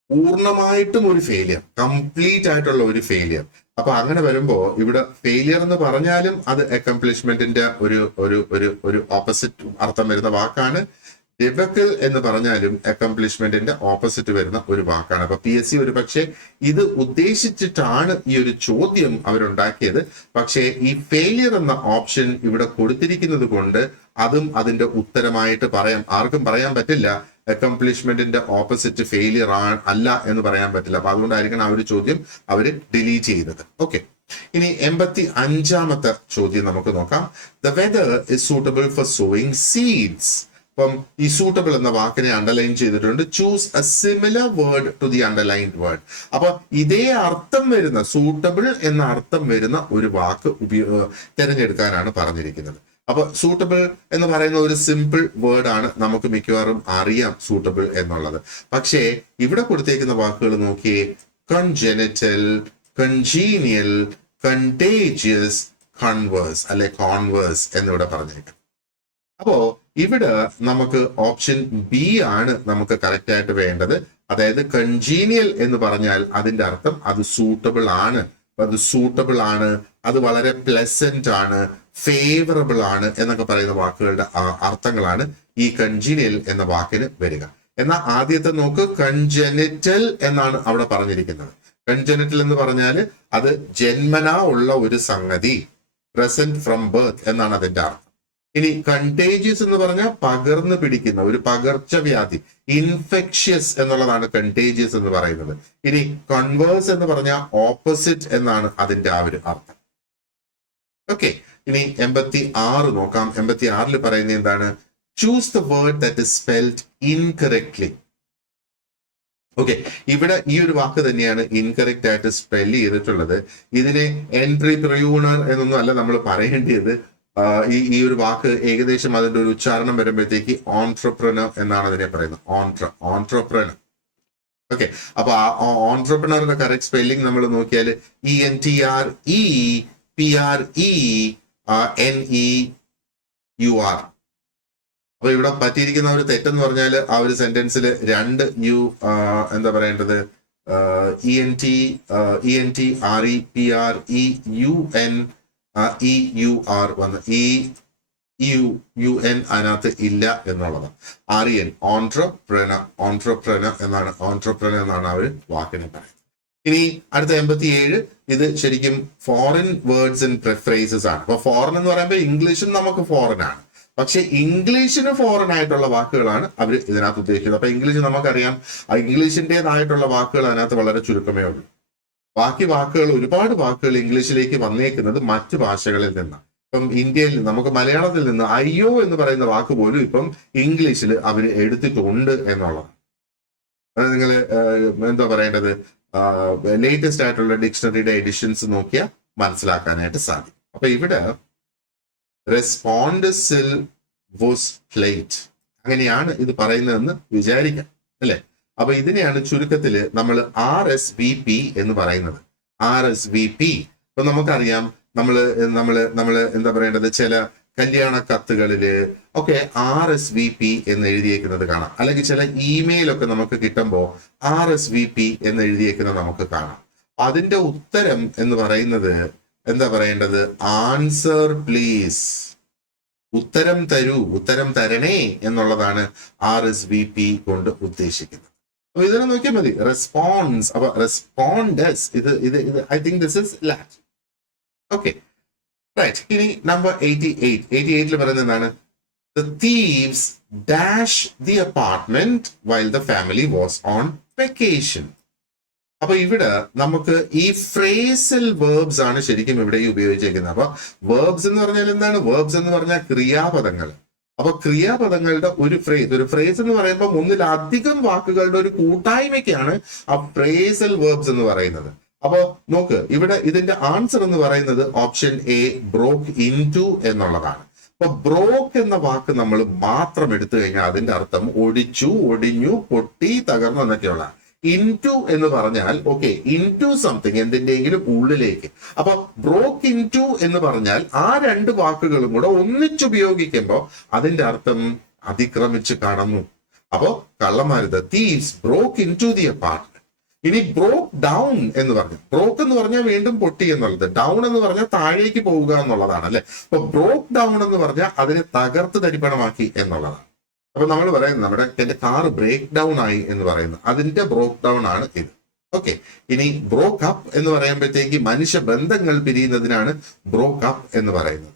പൂർണ്ണമായിട്ടും ഒരു ഫെയിലിയർ, കംപ്ലീറ്റ് ആയിട്ടുള്ള ഒരു ഫെയിലിയർ. അപ്പൊ അങ്ങനെ വരുമ്പോ ഇവിടെ ഫെയിലിയർ എന്ന് പറഞ്ഞാലും അത് അക്കംപ്ലിഷ്മെന്റിന്റെ ഒരു ഓപ്പോസിറ്റ് അർത്ഥം വരുന്ന വാക്കാണ്. ഡിബക്കിൾ എന്ന് പറഞ്ഞാലും അക്കംപ്ലിഷ്മെന്റിന്റെ ഓപ്പോസിറ്റ് വരുന്ന ഒരു വാക്കാണ്. അപ്പൊ PSC ഒരു പക്ഷേ ഇത് ഉദ്ദേശിച്ചിട്ടാണ് ഈ ഒരു ചോദ്യം അവരുണ്ടാക്കിയത്. പക്ഷേ ഈ ഫെയിലിയർ എന്ന ഓപ്ഷൻ ഇവിടെ കൊടുത്തിരിക്കുന്നത് കൊണ്ട് അതും അതിന്റെ ഉത്തരമായിട്ട് ആർക്കും പറയാൻ പറ്റില്ല. അക്കംപ്ലിഷ്മെന്റിന്റെ ഓപ്പോസിറ്റ് ഫെയിലിയർ അല്ല എന്ന് പറയാൻ പറ്റില്ല. അപ്പൊ അതുകൊണ്ടായിരിക്കണം ആ ഒരു ചോദ്യം അവര് ഡിലീറ്റ് ചെയ്തത്. ഓക്കെ, ഇനി 85ാമത്തെ ചോദ്യം നമുക്ക് നോക്കാം. The weather is suitable for sowing seeds. അപ്പം ഈ സൂട്ടബിൾ എന്ന വാക്കിനെ അണ്ടർലൈൻ ചെയ്തിട്ടുണ്ട്. Choose a similar word to the underlined word. അപ്പൊ ഇതേ അർത്ഥം വരുന്ന, സൂട്ടബിൾ എന്ന അർത്ഥം വരുന്ന ഒരു വാക്ക് തിരഞ്ഞെടുക്കാനാണ് പറഞ്ഞിരിക്കുന്നത്. അപ്പൊ സൂട്ടബിൾ എന്ന് പറയുന്ന ഒരു സിമ്പിൾ വേർഡ് ആണ്, നമുക്ക് മിക്കവാറും അറിയാം സൂട്ടബിൾ എന്നുള്ളത്. പക്ഷേ ഇവിടെ കൊടുത്തേക്കുന്ന വാക്കുകൾ നോക്കിയേ. കൺജെനിറ്റൽ, കൺജീനിയൽ, കണ്ടേജിയസ്, കൺവേഴ്സ് അല്ലെ കോൺവേഴ്സ് എന്നിവിടെ പറഞ്ഞേക്കാം. അപ്പോ ഇവിടെ നമുക്ക് ഓപ്ഷൻ ബി ആണ് നമുക്ക് കറക്റ്റ് ആയിട്ട് വേണ്ടത്. അതായത് കൺജീനിയൽ എന്ന് പറഞ്ഞാൽ അതിന്റെ അർത്ഥം അത് സൂട്ടബിൾ ആണ്, അത് വളരെ പ്ലസന്റ് ആണ്, ഫേവറബിൾ ആണ് എന്നൊക്കെ പറയുന്ന വാക്കുകളുടെ അർത്ഥങ്ങളാണ് ഈ കൺജീനിയൽ എന്ന വാക്കിന് വരിക. എന്നാൽ ആദ്യത്തെ നോക്ക്, കൺജെനിറ്റൽ എന്നാണ് അവിടെ പറഞ്ഞിരിക്കുന്നത്. കൺജെനിറ്റൽ എന്ന് പറഞ്ഞാൽ അത് ജന്മനാ ഉള്ള ഒരു സംഗതി, പ്രസന്റ് ഫ്രം ബർത്ത് എന്നാണ് അതിന്റെ അർത്ഥം. ഇനി കണ്ടേജിയസ് എന്ന് പറഞ്ഞാൽ പകർന്നു പിടിക്കുന്ന ഒരു പകർച്ചവ്യാധി, ഇൻഫെക്ഷ്യസ് എന്നുള്ളതാണ് കണ്ടേജിയസ് എന്ന് പറയുന്നത്. ഇനി കൺവേഴ്സ് എന്ന് പറഞ്ഞാൽ ഓപ്പോസിറ്റ് എന്നാണ് അതിന്റെ ആ ഒരു അർത്ഥം. ഓക്കെ, ഇനി 86 നോക്കാം. 86 പറയുന്നത് എന്താണ്? Choose the word that is spelled incorrectly. Okay, ഇവിടെ ഈ ഒരു വാക്ക് തന്നെയാണ് ഇൻകറക്റ്റ് ആയിട്ട് സ്പെൽ ചെയ്തിട്ടുള്ളത്. ഇതിനെ എന്റർപ്രൂണർ എന്നൊന്നും അല്ല നമ്മൾ പറയേണ്ടത്. ഈ ഒരു വാക്ക് ഏകദേശം അതിന്റെ ഒരു ഉച്ചാരണം വരുമ്പോഴത്തേക്ക് ഓൺട്രപ്രനർ എന്നാണ് അതിനെ പറയുന്നത്. ഓൺട്രപ്രനർ. ഓക്കെ, അപ്പൊ ആ ഓൺട്രപ്രനറിന്റെ കറക്റ്റ് സ്പെല്ലിംഗ് നമ്മൾ നോക്കിയാൽ ENTREPRENEUR. അപ്പൊ ഇവിടെ പറ്റിയിരിക്കുന്ന ഒരു തെറ്റെന്ന് പറഞ്ഞാൽ ആ ഒരു സെന്റൻസിൽ 2 യു എന്താ പറയേണ്ടത്, ENTREPREUN വന്ന് EUN അതിനകത്ത് ഇല്ല എന്നുള്ളതാണ്. REN ഓൺട്രപ്രനർ എന്നാണ് ആ ഒരു വാക്കിനെ പറയുന്നത്. ഇനി അടുത്ത 87, ഇത് ശരിക്കും ഫോറിൻ വേർഡ്സ് ആൻഡ് ഫ്രേസസ് ആണ്. അപ്പൊ ഫോറിൻ എന്ന് പറയുമ്പോൾ ഇംഗ്ലീഷും നമുക്ക് ഫോറിൻ ആണ്, പക്ഷെ ഇംഗ്ലീഷിന് ഫോറിൻ ആയിട്ടുള്ള വാക്കുകളാണ് അവർ ഇതിനകത്ത് ഉദ്ദേശിക്കുന്നത്. അപ്പൊ ഇംഗ്ലീഷ് നമുക്കറിയാം, ഇംഗ്ലീഷിൻ്റെതായിട്ടുള്ള വാക്കുകൾ അതിനകത്ത് വളരെ ചുരുക്കമേ ഉള്ളൂ. ബാക്കി വാക്കുകൾ, ഒരുപാട് വാക്കുകൾ ഇംഗ്ലീഷിലേക്ക് വന്നേക്കുന്നത് മറ്റു ഭാഷകളിൽ നിന്നാണ്. ഇപ്പം ഇന്ത്യയിൽ നമുക്ക് മലയാളത്തിൽ നിന്ന് അയ്യോ എന്ന് പറയുന്ന വാക്ക് പോലും ഇപ്പം ഇംഗ്ലീഷിൽ അവർ എടുത്തിട്ടുണ്ട് എന്നുള്ളതാണ്. നിങ്ങൾ എന്താ പറയേണ്ടത്, ലേറ്റസ്റ്റ് ആയിട്ടുള്ള ഡിക്ഷണറിയുടെ എഡിഷൻസ് നോക്കിയാൽ മനസ്സിലാക്കാനായിട്ട് സാധിക്കും. അപ്പൊ ഇവിടെ റെസ്പോണ്ടസിൽ വാസ് പ്ലേറ്റ്, അങ്ങനെയാണ് ഇത് പറയുന്നതെന്ന് വിചാരിക്കാം അല്ലെ. അപ്പൊ ഇതിനെയാണ് ചുരുക്കത്തിൽ നമ്മൾ RSVP എന്ന് പറയുന്നത്. RSVP ഇപ്പൊ നമുക്കറിയാം, നമ്മള് എന്താ പറയേണ്ടത്, ചില കല്യാണ കത്തുകളില് ഒക്കെ RSVP എന്ന് എഴുതിയേക്കുന്നത് കാണാം. അല്ലെങ്കിൽ ചില ഇമെയിൽ ഒക്കെ നമുക്ക് കിട്ടുമ്പോൾ RSVP എന്ന് എഴുതിയേക്കുന്നത് നമുക്ക് കാണാം. അതിന്റെ ഉത്തരം എന്ന് പറയുന്നത് എന്താ പറയേണ്ടത്, ആൻസർ പ്ലീസ്, ഉത്തരം തരൂ, ഉത്തരം തരണേ എന്നുള്ളതാണ് RSVP കൊണ്ട് ഉദ്ദേശിക്കുന്നത്. അപ്പൊ ഇതിനെ നോക്കിയാൽ മതി, റെസ്പോൺസ്. അപ്പൊ റെസ്പോണ്ടസ്, ഇത് I think this is late. Okay, right. ഇനി നമ്പർ 88 പറയുന്നത് എന്താണ്? The thieves dashed the apartment while the family was on vacation. അപ്പൊ ഇവിടെ നമുക്ക് ഈ ഫ്രേസൽ വേർബ്സ് ആണ് ശരിക്കും ഇവിടെ ഉപയോഗിച്ചിരിക്കുന്നത്. അപ്പൊ വേർബ്സ് എന്ന് പറഞ്ഞാൽ എന്താണ്? വേർബ്സ് എന്ന് പറഞ്ഞാൽ ക്രിയാപദങ്ങൾ. അപ്പൊ ക്രിയാപദങ്ങളുടെ ഒരു ഫ്രേസ് എന്ന് പറയുമ്പോൾ ഒന്നിലധികം വാക്കുകളുടെ ഒരു കൂട്ടായ്മയ്ക്കാണ് ആ ഫ്രേസൽ വേർബ്സ് എന്ന് പറയുന്നത്. അപ്പൊ നോക്ക്, ഇവിടെ ഇതിന്റെ ആൻസർ എന്ന് പറയുന്നത് option A, broke into എന്നുള്ളതാണ്. അപ്പൊ ബ്രോക്ക് എന്ന വാക്ക് നമ്മൾ മാത്രം എടുത്തു കഴിഞ്ഞാൽ അതിന്റെ അർത്ഥം ഒടിച്ചു, ഒടിഞ്ഞു, പൊട്ടി, തകർന്നു എന്നൊക്കെയുള്ള. ഇൻടു എന്ന് പറഞ്ഞാൽ ഓക്കെ, ഇൻടു സംതിങ്, എന്തിന്റെയെങ്കിലും ഉള്ളിലേക്ക്. അപ്പൊ ബ്രോക്ക് ഇൻടു എന്ന് പറഞ്ഞാൽ ആ രണ്ട് വാക്കുകളും കൂടെ ഒന്നിച്ചുപയോഗിക്കുമ്പോൾ അതിന്റെ അർത്ഥം അതിക്രമിച്ച് കടന്നു. അപ്പോ കള്ളന്മാര്, thieves broke into the apartment. ഇനി ബ്രോക്ക് ഡൗൺ എന്ന് പറഞ്ഞു. ബ്രോക്ക് എന്ന് പറഞ്ഞാൽ വീണ്ടും പൊട്ടി എന്നുള്ളത്, ഡൗൺ എന്ന് പറഞ്ഞാൽ താഴേക്ക് പോവുക എന്നുള്ളതാണ് അല്ലെ. അപ്പൊ ബ്രോക്ക് ഡൗൺ എന്ന് പറഞ്ഞാൽ അതിനെ തകർത്ത് തരിപ്പണമാക്കി എന്നുള്ളതാണ്. അപ്പൊ നമ്മൾ പറയുന്നത് നമ്മുടെ എന്റെ കാർ ബ്രേക്ക് ഡൗൺ ആയി എന്ന് പറയുന്നത് അതിന്റെ ബ്രോക്ക് ഡൗൺ ആണ് ഇത്. ഓക്കെ, ഇനി ബ്രോക്ക് അപ്പ് എന്ന് പറയുമ്പോഴത്തേക്ക് മനുഷ്യ ബന്ധങ്ങൾ പിരിയുന്നതിനാണ് ബ്രോക്ക് അപ്പ് എന്ന് പറയുന്നത്.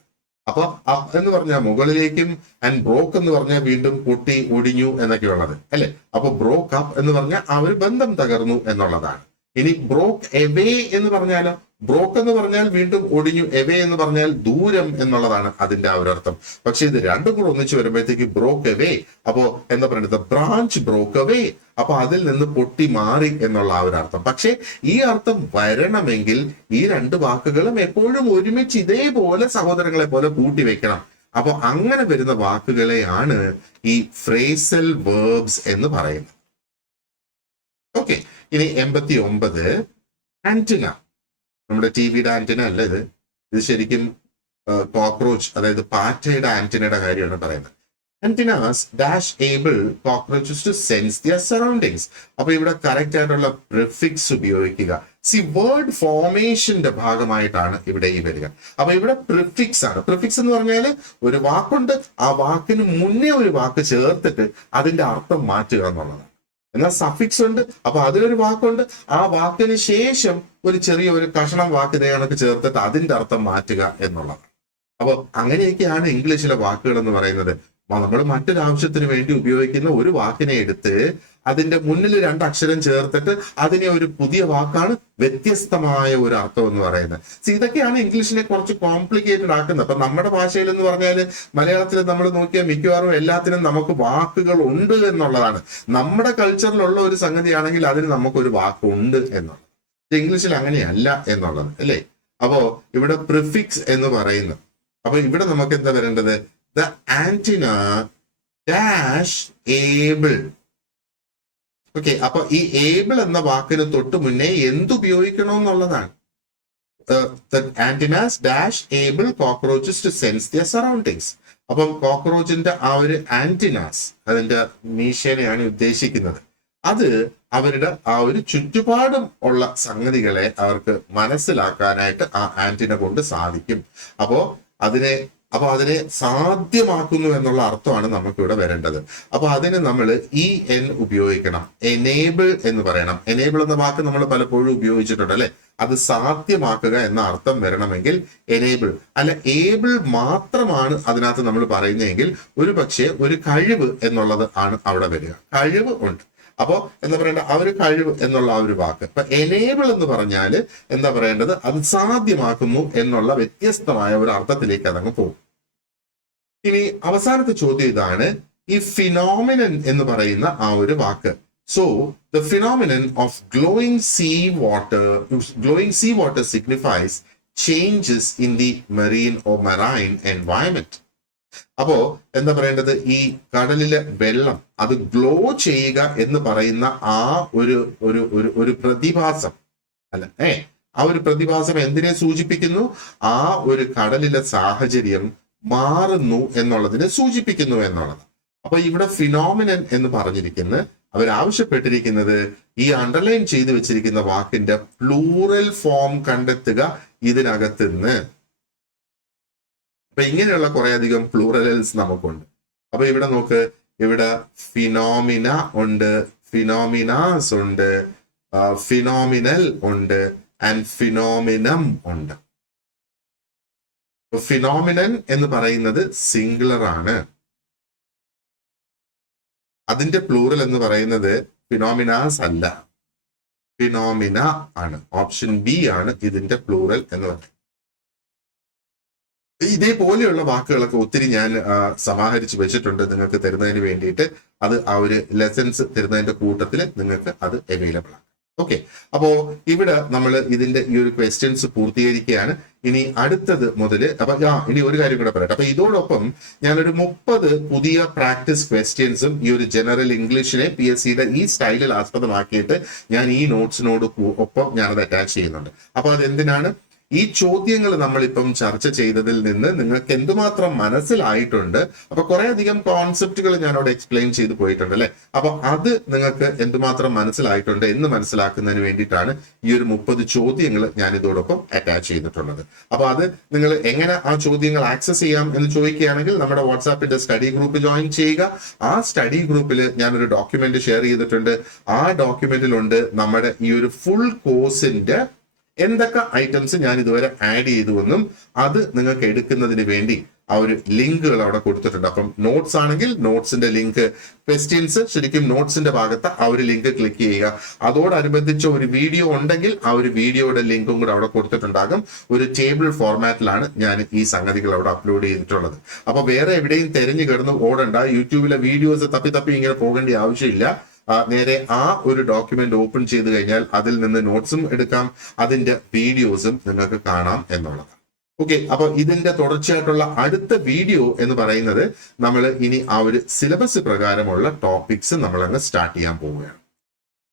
അപ്പൊ അപ്പ് എന്ന് പറഞ്ഞാൽ മുകളിലേക്കും ആൻഡ് ബ്രോക്ക് എന്ന് പറഞ്ഞാൽ വീണ്ടും പൊട്ടി ഒടിഞ്ഞു എന്നൊക്കെ ഉള്ളത് അല്ലെ. അപ്പൊ ബ്രോക്ക് അപ്പ് എന്ന് പറഞ്ഞാൽ ആ ഒരു ബന്ധം തകർന്നു എന്നുള്ളതാണ്. ഇനി ബ്രോക്ക് എവേ എന്ന് പറഞ്ഞാലോ, ബ്രോക്ക് എന്ന് പറഞ്ഞാൽ വീണ്ടും ഒടിഞ്ഞു, എവേ എന്ന് പറഞ്ഞാൽ ദൂരം എന്നുള്ളതാണ് അതിന്റെ ആ ഒരു അർത്ഥം. പക്ഷെ ഇത് രണ്ടും കൂടെ ഒന്നിച്ച് വരുമ്പോഴത്തേക്ക് ബ്രോക്ക് എവേ, അപ്പോ എന്താ പറയുന്നത്, ബ്രാഞ്ച് ബ്രോക്ക് അവേ, അപ്പൊ അതിൽ നിന്ന് പൊട്ടി മാറി എന്നുള്ള ആ ഒരു അർത്ഥം. പക്ഷെ ഈ അർത്ഥം വരണമെങ്കിൽ ഈ രണ്ട് വാക്കുകളും എപ്പോഴും ഒരുമിച്ച് ഇതേപോലെ സഹോദരങ്ങളെ പോലെ കൂട്ടി വെക്കണം. അപ്പൊ അങ്ങനെ വരുന്ന വാക്കുകളെയാണ് ഈ ഫ്രേസൽ വേർബ്സ് എന്ന് പറയുന്നത്. ഓക്കെ, ഇനി 89 ആന്റിന. നമ്മുടെ ടിവിയുടെ ആന്റിന അല്ല ഇത്, ഇത് ശരിക്കും കോക്രോച്ച്, അതായത് പാറ്റയുടെ ആന്റിനയുടെ കാര്യമാണ് പറയുന്നത്. Antennas dash able cockroaches to sense their surroundings. അപ്പൊ ഇവിടെ കറക്റ്റ് ആയിട്ടുള്ള പ്രിഫിക്സ് ഉപയോഗിക്കുക. വേർഡ് ഫോർമേഷന്റെ ഭാഗമായിട്ടാണ് ഇവിടെ ഈ വരിക. അപ്പൊ ഇവിടെ പ്രിഫിക്സ് ആണ്. പ്രിഫിക്സ് എന്ന് പറഞ്ഞാൽ ഒരു വാക്കുണ്ട്, ആ വാക്കിന് മുന്നേ ഒരു വാക്ക് ചേർത്തിട്ട് അതിന്റെ അർത്ഥം മാറ്റുക എന്നുള്ളതാണ്. എന്നാൽ സഫിക്സ് ഉണ്ട്, അപ്പൊ അതിലൊരു വാക്കുണ്ട്, ആ വാക്കിന് ശേഷം ഒരു ചെറിയ ഒരു കഷണം വാക്ക് ഇതേണക്ക് ചേർത്തിട്ട് അതിന്റെ അർത്ഥം മാറ്റുക എന്നുള്ളതാണ്. അപ്പൊ അങ്ങനെയൊക്കെയാണ് ഇംഗ്ലീഷിലെ വാക്കുകൾ എന്ന് പറയുന്നത്. നമ്മൾ മറ്റൊരു ആവശ്യത്തിന് വേണ്ടി ഉപയോഗിക്കുന്ന ഒരു വാക്കിനെ എടുത്ത് അതിന്റെ മുന്നിൽ രണ്ട് അക്ഷരം ചേർത്തിട്ട് അതിനെ ഒരു പുതിയ വാക്കാണ് വ്യത്യസ്തമായ ഒരു അർത്ഥം എന്ന് പറയുന്നത്. ഇതൊക്കെയാണ് ഇംഗ്ലീഷിനെ കുറച്ച് കോംപ്ലിക്കേറ്റഡ് ആക്കുന്നത്. അപ്പൊ നമ്മുടെ ഭാഷയിൽ എന്ന് പറഞ്ഞാൽ മലയാളത്തിൽ നമ്മൾ നോക്കിയാൽ മിക്കവാറും എല്ലാത്തിനും നമുക്ക് വാക്കുകൾ ഉണ്ട് എന്നുള്ളതാണ്. നമ്മുടെ കൾച്ചറിലുള്ള ഒരു സംഗതിയാണെങ്കിൽ അതിന് നമുക്കൊരു വാക്കുണ്ട് എന്നുള്ളത്. ഇംഗ്ലീഷിൽ അങ്ങനെയല്ല എന്നുള്ളത് അല്ലേ. അപ്പോ ഇവിടെ പ്രിഫിക്സ് എന്ന് പറയുന്നു. അപ്പൊ ഇവിടെ നമുക്ക് എന്താ വരേണ്ടത്, the antenna dash able. Okay, അപ്പൊ ഈ ഏബിൾ എന്ന വാക്കിന് തൊട്ട് മുന്നേ എന്തുപയോഗിക്കണമെന്നുള്ളതാണ്. The antennas dash able cockroaches to sense their surroundings. അപ്പം കോക്രോച്ചിന്റെ ആ ഒരു ആന്റിനാസ്, അതിന്റെ മീശേനെയാണ് ഉദ്ദേശിക്കുന്നത്. അത് അവരുടെ ആ ഒരു ചുറ്റുപാടും ഉള്ള സംഗതികളെ അവർക്ക് മനസ്സിലാക്കാനായിട്ട് ആ ആന്റിന കൊണ്ട് സാധിക്കും. അപ്പോ അതിനെ സാധ്യമാക്കുന്നു എന്നുള്ള അർത്ഥമാണ് നമുക്കിവിടെ വരേണ്ടത്. അപ്പൊ അതിന് നമ്മൾ en ഉപയോഗിക്കണം, എനേബിൾ എന്ന് പറയണം. എനേബിൾ എന്ന വാക്ക് നമ്മൾ പലപ്പോഴും ഉപയോഗിച്ചിട്ടുണ്ട് അല്ലെ. അത് സാധ്യമാക്കുക എന്ന അർത്ഥം വരണമെങ്കിൽ എനേബിൾ അല്ല, ഏബിൾ മാത്രമാണ് അതിനകത്ത് നമ്മൾ പറയുന്നതെങ്കിൽ ഒരു പക്ഷേ ഒരു കഴിവ് എന്നുള്ളത് ആണ് അവിടെ വരിക. കഴിവ് ഉണ്ട്. അപ്പോ എന്താ പറയേണ്ട, ആ ഒരു കഴിവ് എന്നുള്ള ആ ഒരു വാക്ക്. അപ്പൊ എനേബിൾ എന്ന് പറഞ്ഞാൽ എന്താ പറയേണ്ടത്, അത് സാധ്യമാക്കുന്നു എന്നുള്ള വ്യത്യസ്തമായ ഒരു അർത്ഥത്തിലേക്ക് അതങ്ങ് പോകും. ഇനി അവസാനത്തെ ചോദ്യം ഇതാണ്, ഈ ഫിനോമിനൻ എന്ന് പറയുന്ന ആ ഒരു വാക്ക്. So the phenomenon of glowing sea water signifies changes in the marine or marine environment. അപ്പോ എന്താ പറയേണ്ടത്, ഈ കടലിലെ വെള്ളം അത് ഗ്ലോ ചെയ്യുക എന്ന് പറയുന്ന ആ ഒരു പ്രതിഭാസം അല്ല, ആ ഒരു പ്രതിഭാസം എന്തിനെ സൂചിപ്പിക്കുന്നു, ആ ഒരു കടലിലെ സാഹചര്യം മാറുന്നു എന്നുള്ളതിനെ സൂചിപ്പിക്കുന്നു എന്നുള്ളത്. അപ്പൊ ഇവിടെ ഫിനോമിനൻ എന്ന് പറഞ്ഞിരിക്കുന്നത്, അവരാവശ്യപ്പെട്ടിരിക്കുന്നത് ഈ അണ്ടർലൈൻ ചെയ്തു വെച്ചിരിക്കുന്ന വാക്കിന്റെ പ്ലൂറൽ ഫോം കണ്ടെത്തുക ഇതിനകത്ത് നിന്ന്. അപ്പൊ ഇങ്ങനെയുള്ള കുറെ അധികം പ്ലൂറൽസ് നമുക്കുണ്ട്. അപ്പൊ ഇവിടെ നോക്ക്, ഇവിടെ ഫിനോമിന ഉണ്ട്, ഫിനോമിനാസ് ഉണ്ട്, ഫിനോമിനൽ ഉണ്ട്, ആൻഡ് ഫിനോമിനം ഉണ്ട്. ഫിനോമിനൻ എന്ന് പറയുന്നത് സിംഗുലർ ആണ്. അതിന്റെ പ്ലൂറൽ എന്ന് പറയുന്നത് ഫിനോമിനാസ് അല്ല, ഫിനോമിന ആണ്. ഓപ്ഷൻ ബി ആണ് ഇതിന്റെ പ്ലൂറൽ എന്ന് പറയുന്നത്. ഇതേപോലെയുള്ള വാക്കുകളൊക്കെ ഒത്തിരി ഞാൻ സമാഹരിച്ച് വെച്ചിട്ടുണ്ട് നിങ്ങൾക്ക് തരുന്നതിന് വേണ്ടിയിട്ട്. അത് ആ ഒരു ലെസൺസ് തരുന്നതിന്റെ കൂട്ടത്തിൽ നിങ്ങൾക്ക് അത് അവൈലബിൾ ആണ്. ഓക്കെ, അപ്പോ ഇവിടെ നമ്മൾ ഇതിന്റെ ഈ ഒരു ക്വസ്റ്റ്യൻസ് പൂർത്തീകരിക്കുകയാണ്. ഇനി അടുത്തത് മുതൽ ഇനി ഒരു കാര്യം കൂടെ പറയട്ടെ. അപ്പൊ ഇതോടൊപ്പം ഞാനൊരു 30 പുതിയ പ്രാക്ടീസ് ക്വസ്റ്റ്യൻസും ഈ ഒരു ജനറൽ ഇംഗ്ലീഷിനെ PSCയുടെ ഈ സ്റ്റൈലിൽ ആസ്പദമാക്കിയിട്ട് ഞാൻ ഈ നോട്ട്സിനോട് ഒപ്പം ഞാനത് അറ്റാച്ച് ചെയ്യുന്നുണ്ട്. അപ്പൊ അത് എന്തിനാണ്, ഈ ചോദ്യങ്ങൾ നമ്മളിപ്പം ചർച്ച ചെയ്തതിൽ നിന്ന് നിങ്ങൾക്ക് എന്തുമാത്രം മനസ്സിലായിട്ടുണ്ട്. അപ്പൊ കുറെ അധികം കോൺസെപ്റ്റുകൾ ഞാൻ അവിടെ എക്സ്പ്ലെയിൻ ചെയ്ത് പോയിട്ടുണ്ട് അല്ലെ. അപ്പൊ അത് നിങ്ങൾക്ക് എന്തുമാത്രം മനസ്സിലായിട്ടുണ്ട് എന്ന് മനസ്സിലാക്കുന്നതിന് വേണ്ടിയിട്ടാണ് ഈ ഒരു 30 ചോദ്യങ്ങൾ ഞാൻ ഇതോടൊപ്പം അറ്റാച്ച് ചെയ്തിട്ടുള്ളത്. അപ്പൊ അത് നിങ്ങൾ എങ്ങനെ ആ ചോദ്യങ്ങൾ ആക്സസ് ചെയ്യാം എന്ന് ചോദിക്കുകയാണെങ്കിൽ നമ്മുടെ വാട്സാപ്പിന്റെ സ്റ്റഡി ഗ്രൂപ്പ് ജോയിൻ ചെയ്യുക. ആ സ്റ്റഡി ഗ്രൂപ്പിൽ ഞാനൊരു ഡോക്യുമെന്റ് ഷെയർ ചെയ്തിട്ടുണ്ട്. ആ ഡോക്യുമെന്റിലുണ്ട് നമ്മുടെ ഈ ഒരു ഫുൾ കോഴ്സിന്റെ എന്തൊക്കെ ഐറ്റംസ് ഞാൻ ഇതുവരെ ആഡ് ചെയ്തുവെന്നും അത് നിങ്ങൾക്ക് എടുക്കുന്നതിന് വേണ്ടി ആ ഒരു ലിങ്കുകൾ അവിടെ കൊടുത്തിട്ടുണ്ട്. അപ്പം നോട്ട്സ് ആണെങ്കിൽ നോട്ട്സിന്റെ ലിങ്ക്, ക്വസ്റ്റ്യൻസ് ശരിക്കും നോട്ട്സിന്റെ ഭാഗത്ത് ആ ഒരു ലിങ്ക് ക്ലിക്ക് ചെയ്യുക. അതോടനുബന്ധിച്ച ഒരു വീഡിയോ ഉണ്ടെങ്കിൽ ആ ഒരു വീഡിയോയുടെ ലിങ്കും കൂടെ അവിടെ കൊടുത്തിട്ടുണ്ടാകും. ഒരു ടേബിൾ ഫോർമാറ്റിലാണ് ഞാൻ ഈ സംഗതികൾ അവിടെ അപ്ലോഡ് ചെയ്തിട്ടുള്ളത്. അപ്പൊ വേറെ എവിടെയും തെരഞ്ഞു കിടന്ന് ഓടണ്ട, യൂട്യൂബിലെ വീഡിയോസ് തപ്പി ഇങ്ങനെ പോകേണ്ട ആവശ്യമില്ല. നേരെ ആ ഒരു ഡോക്യുമെന്റ് ഓപ്പൺ ചെയ്ത് കഴിഞ്ഞാൽ അതിൽ നിന്ന് നോട്ട്സും എടുക്കാം, അതിന്റെ വീഡിയോസും നിങ്ങൾക്ക് കാണാം എന്നുള്ളതാണ്. ഓക്കെ, അപ്പൊ ഇതിന്റെ തുടർച്ചയായിട്ടുള്ള അടുത്ത വീഡിയോ എന്ന് പറയുന്നത് നമ്മൾ ഇനി ആ ഒരു സിലബസ് പ്രകാരമുള്ള ടോപ്പിക്സ് നമ്മൾ അങ്ങ് സ്റ്റാർട്ട് ചെയ്യാൻ പോവുകയാണ്.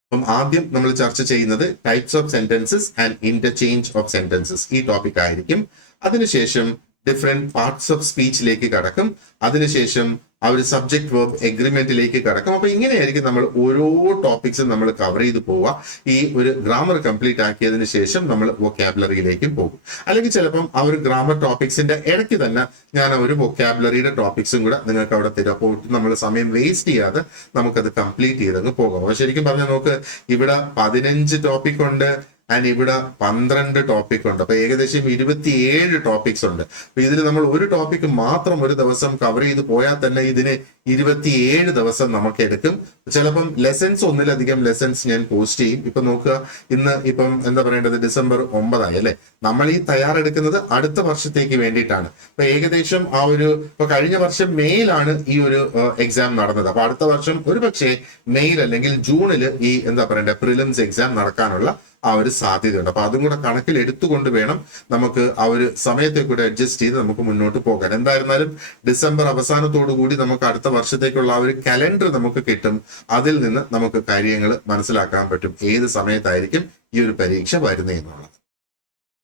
അപ്പം ആദ്യം നമ്മൾ ചർച്ച ചെയ്യുന്നത് types of sentences and interchange of sentences, ഈ ടോപ്പിക് ആയിരിക്കും. അതിനുശേഷം ഡിഫറെന്റ് പാർട്സ് ഓഫ് സ്പീച്ചിലേക്ക് കടക്കും. അതിനുശേഷം ആ ഒരു സബ്ജക്ട് വെർബ് എഗ്രിമെന്റിലേക്ക് കടക്കും. അപ്പൊ ഇങ്ങനെയായിരിക്കും നമ്മൾ ഓരോ ടോപ്പിക്സും നമ്മൾ കവർ ചെയ്ത് പോവുക. ഈ ഒരു ഗ്രാമർ കംപ്ലീറ്റ് ആക്കിയതിന് ശേഷം നമ്മൾ വൊക്കാബുലറിയിലേക്കും പോകും. അല്ലെങ്കിൽ ചിലപ്പം ആ ഒരു ഗ്രാമർ ടോപ്പിക്സിന്റെ ഇടയ്ക്ക് തന്നെ ഞാൻ ആ ഒരു വൊക്കാബുലറിയുടെ ടോപ്പിക്സും കൂടെ നിങ്ങൾക്ക് അവിടെ തരും. അപ്പോൾ നമ്മൾ സമയം വേസ്റ്റ് ചെയ്യാതെ നമുക്കത് കംപ്ലീറ്റ് ചെയ്തങ്ങ് പോകാം. അപ്പൊ ശരിക്കും പറഞ്ഞാൽ നമുക്ക് ഇവിടെ 15 ടോപ്പിക് ഉണ്ട് ആൻഡ് ഇവിടെ 12 ടോപ്പിക് ഉണ്ട്. അപ്പൊ ഏകദേശം 27 ടോപ്പിക്സ് ഉണ്ട്. അപ്പൊ ഇതിൽ നമ്മൾ ഒരു ടോപ്പിക് മാത്രം ഒരു ദിവസം കവർ ചെയ്ത് പോയാൽ തന്നെ ഇതിന് 27 ദിവസം നമുക്ക് എടുക്കും. ചിലപ്പം ലെസൺസ് ഒന്നിലധികം ലെസൺസ് ഞാൻ പോസ്റ്റ് ചെയ്യും. ഇപ്പൊ നോക്കുക, ഇന്ന് ഇപ്പം എന്താ പറയേണ്ടത്, December 9 അല്ലെ. നമ്മൾ ഈ തയ്യാറെടുക്കുന്നത് അടുത്ത വർഷത്തേക്ക് വേണ്ടിയിട്ടാണ്. അപ്പൊ ഏകദേശം ആ ഒരു ഇപ്പൊ കഴിഞ്ഞ വർഷം മെയ്യിലാണ് ഈ ഒരു എക്സാം നടന്നത്. അപ്പൊ അടുത്ത വർഷം ഒരു പക്ഷേ മെയ്യിൽ അല്ലെങ്കിൽ ജൂണിൽ ഈ എന്താ പറയണ്ടേ പ്രിലിംസ് എക്സാം നടക്കാനുള്ള ആ ഒരു സാധ്യതയുണ്ട്. അപ്പൊ അതും കൂടെ കണക്കിൽ എടുത്തുകൊണ്ട് വേണം നമുക്ക് ആ ഒരു സമയത്തെ കൂടെ അഡ്ജസ്റ്റ് ചെയ്ത് നമുക്ക് മുന്നോട്ട് പോകാൻ. എന്തായിരുന്നാലും ഡിസംബർ അവസാനത്തോടു കൂടി നമുക്ക് അടുത്ത വർഷത്തേക്കുള്ള ആ ഒരു കലണ്ടർ നമുക്ക് കിട്ടും. അതിൽ നിന്ന് നമുക്ക് കാര്യങ്ങൾ മനസ്സിലാക്കാൻ പറ്റും ഏത് സമയത്തായിരിക്കും ഈ ഒരു പരീക്ഷ വരുന്നതെന്നുള്ളത്.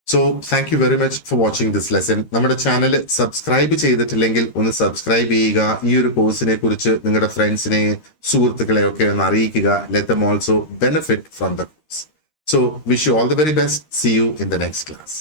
So thank you very much for watching this lesson. നമ്മുടെ ചാനൽ സബ്സ്ക്രൈബ് ചെയ്തിട്ടില്ലെങ്കിൽ ഒന്ന് സബ്സ്ക്രൈബ് ചെയ്യുക. ഈ ഒരു കോഴ്സിനെ കുറിച്ച് നിങ്ങളുടെ ഫ്രണ്ട്സിനെ, സുഹൃത്തുക്കളെ ഒക്കെ ഒന്ന് അറിയിക്കുക. Let them also benefit from the course. So wish you all the very best. See you in the next class.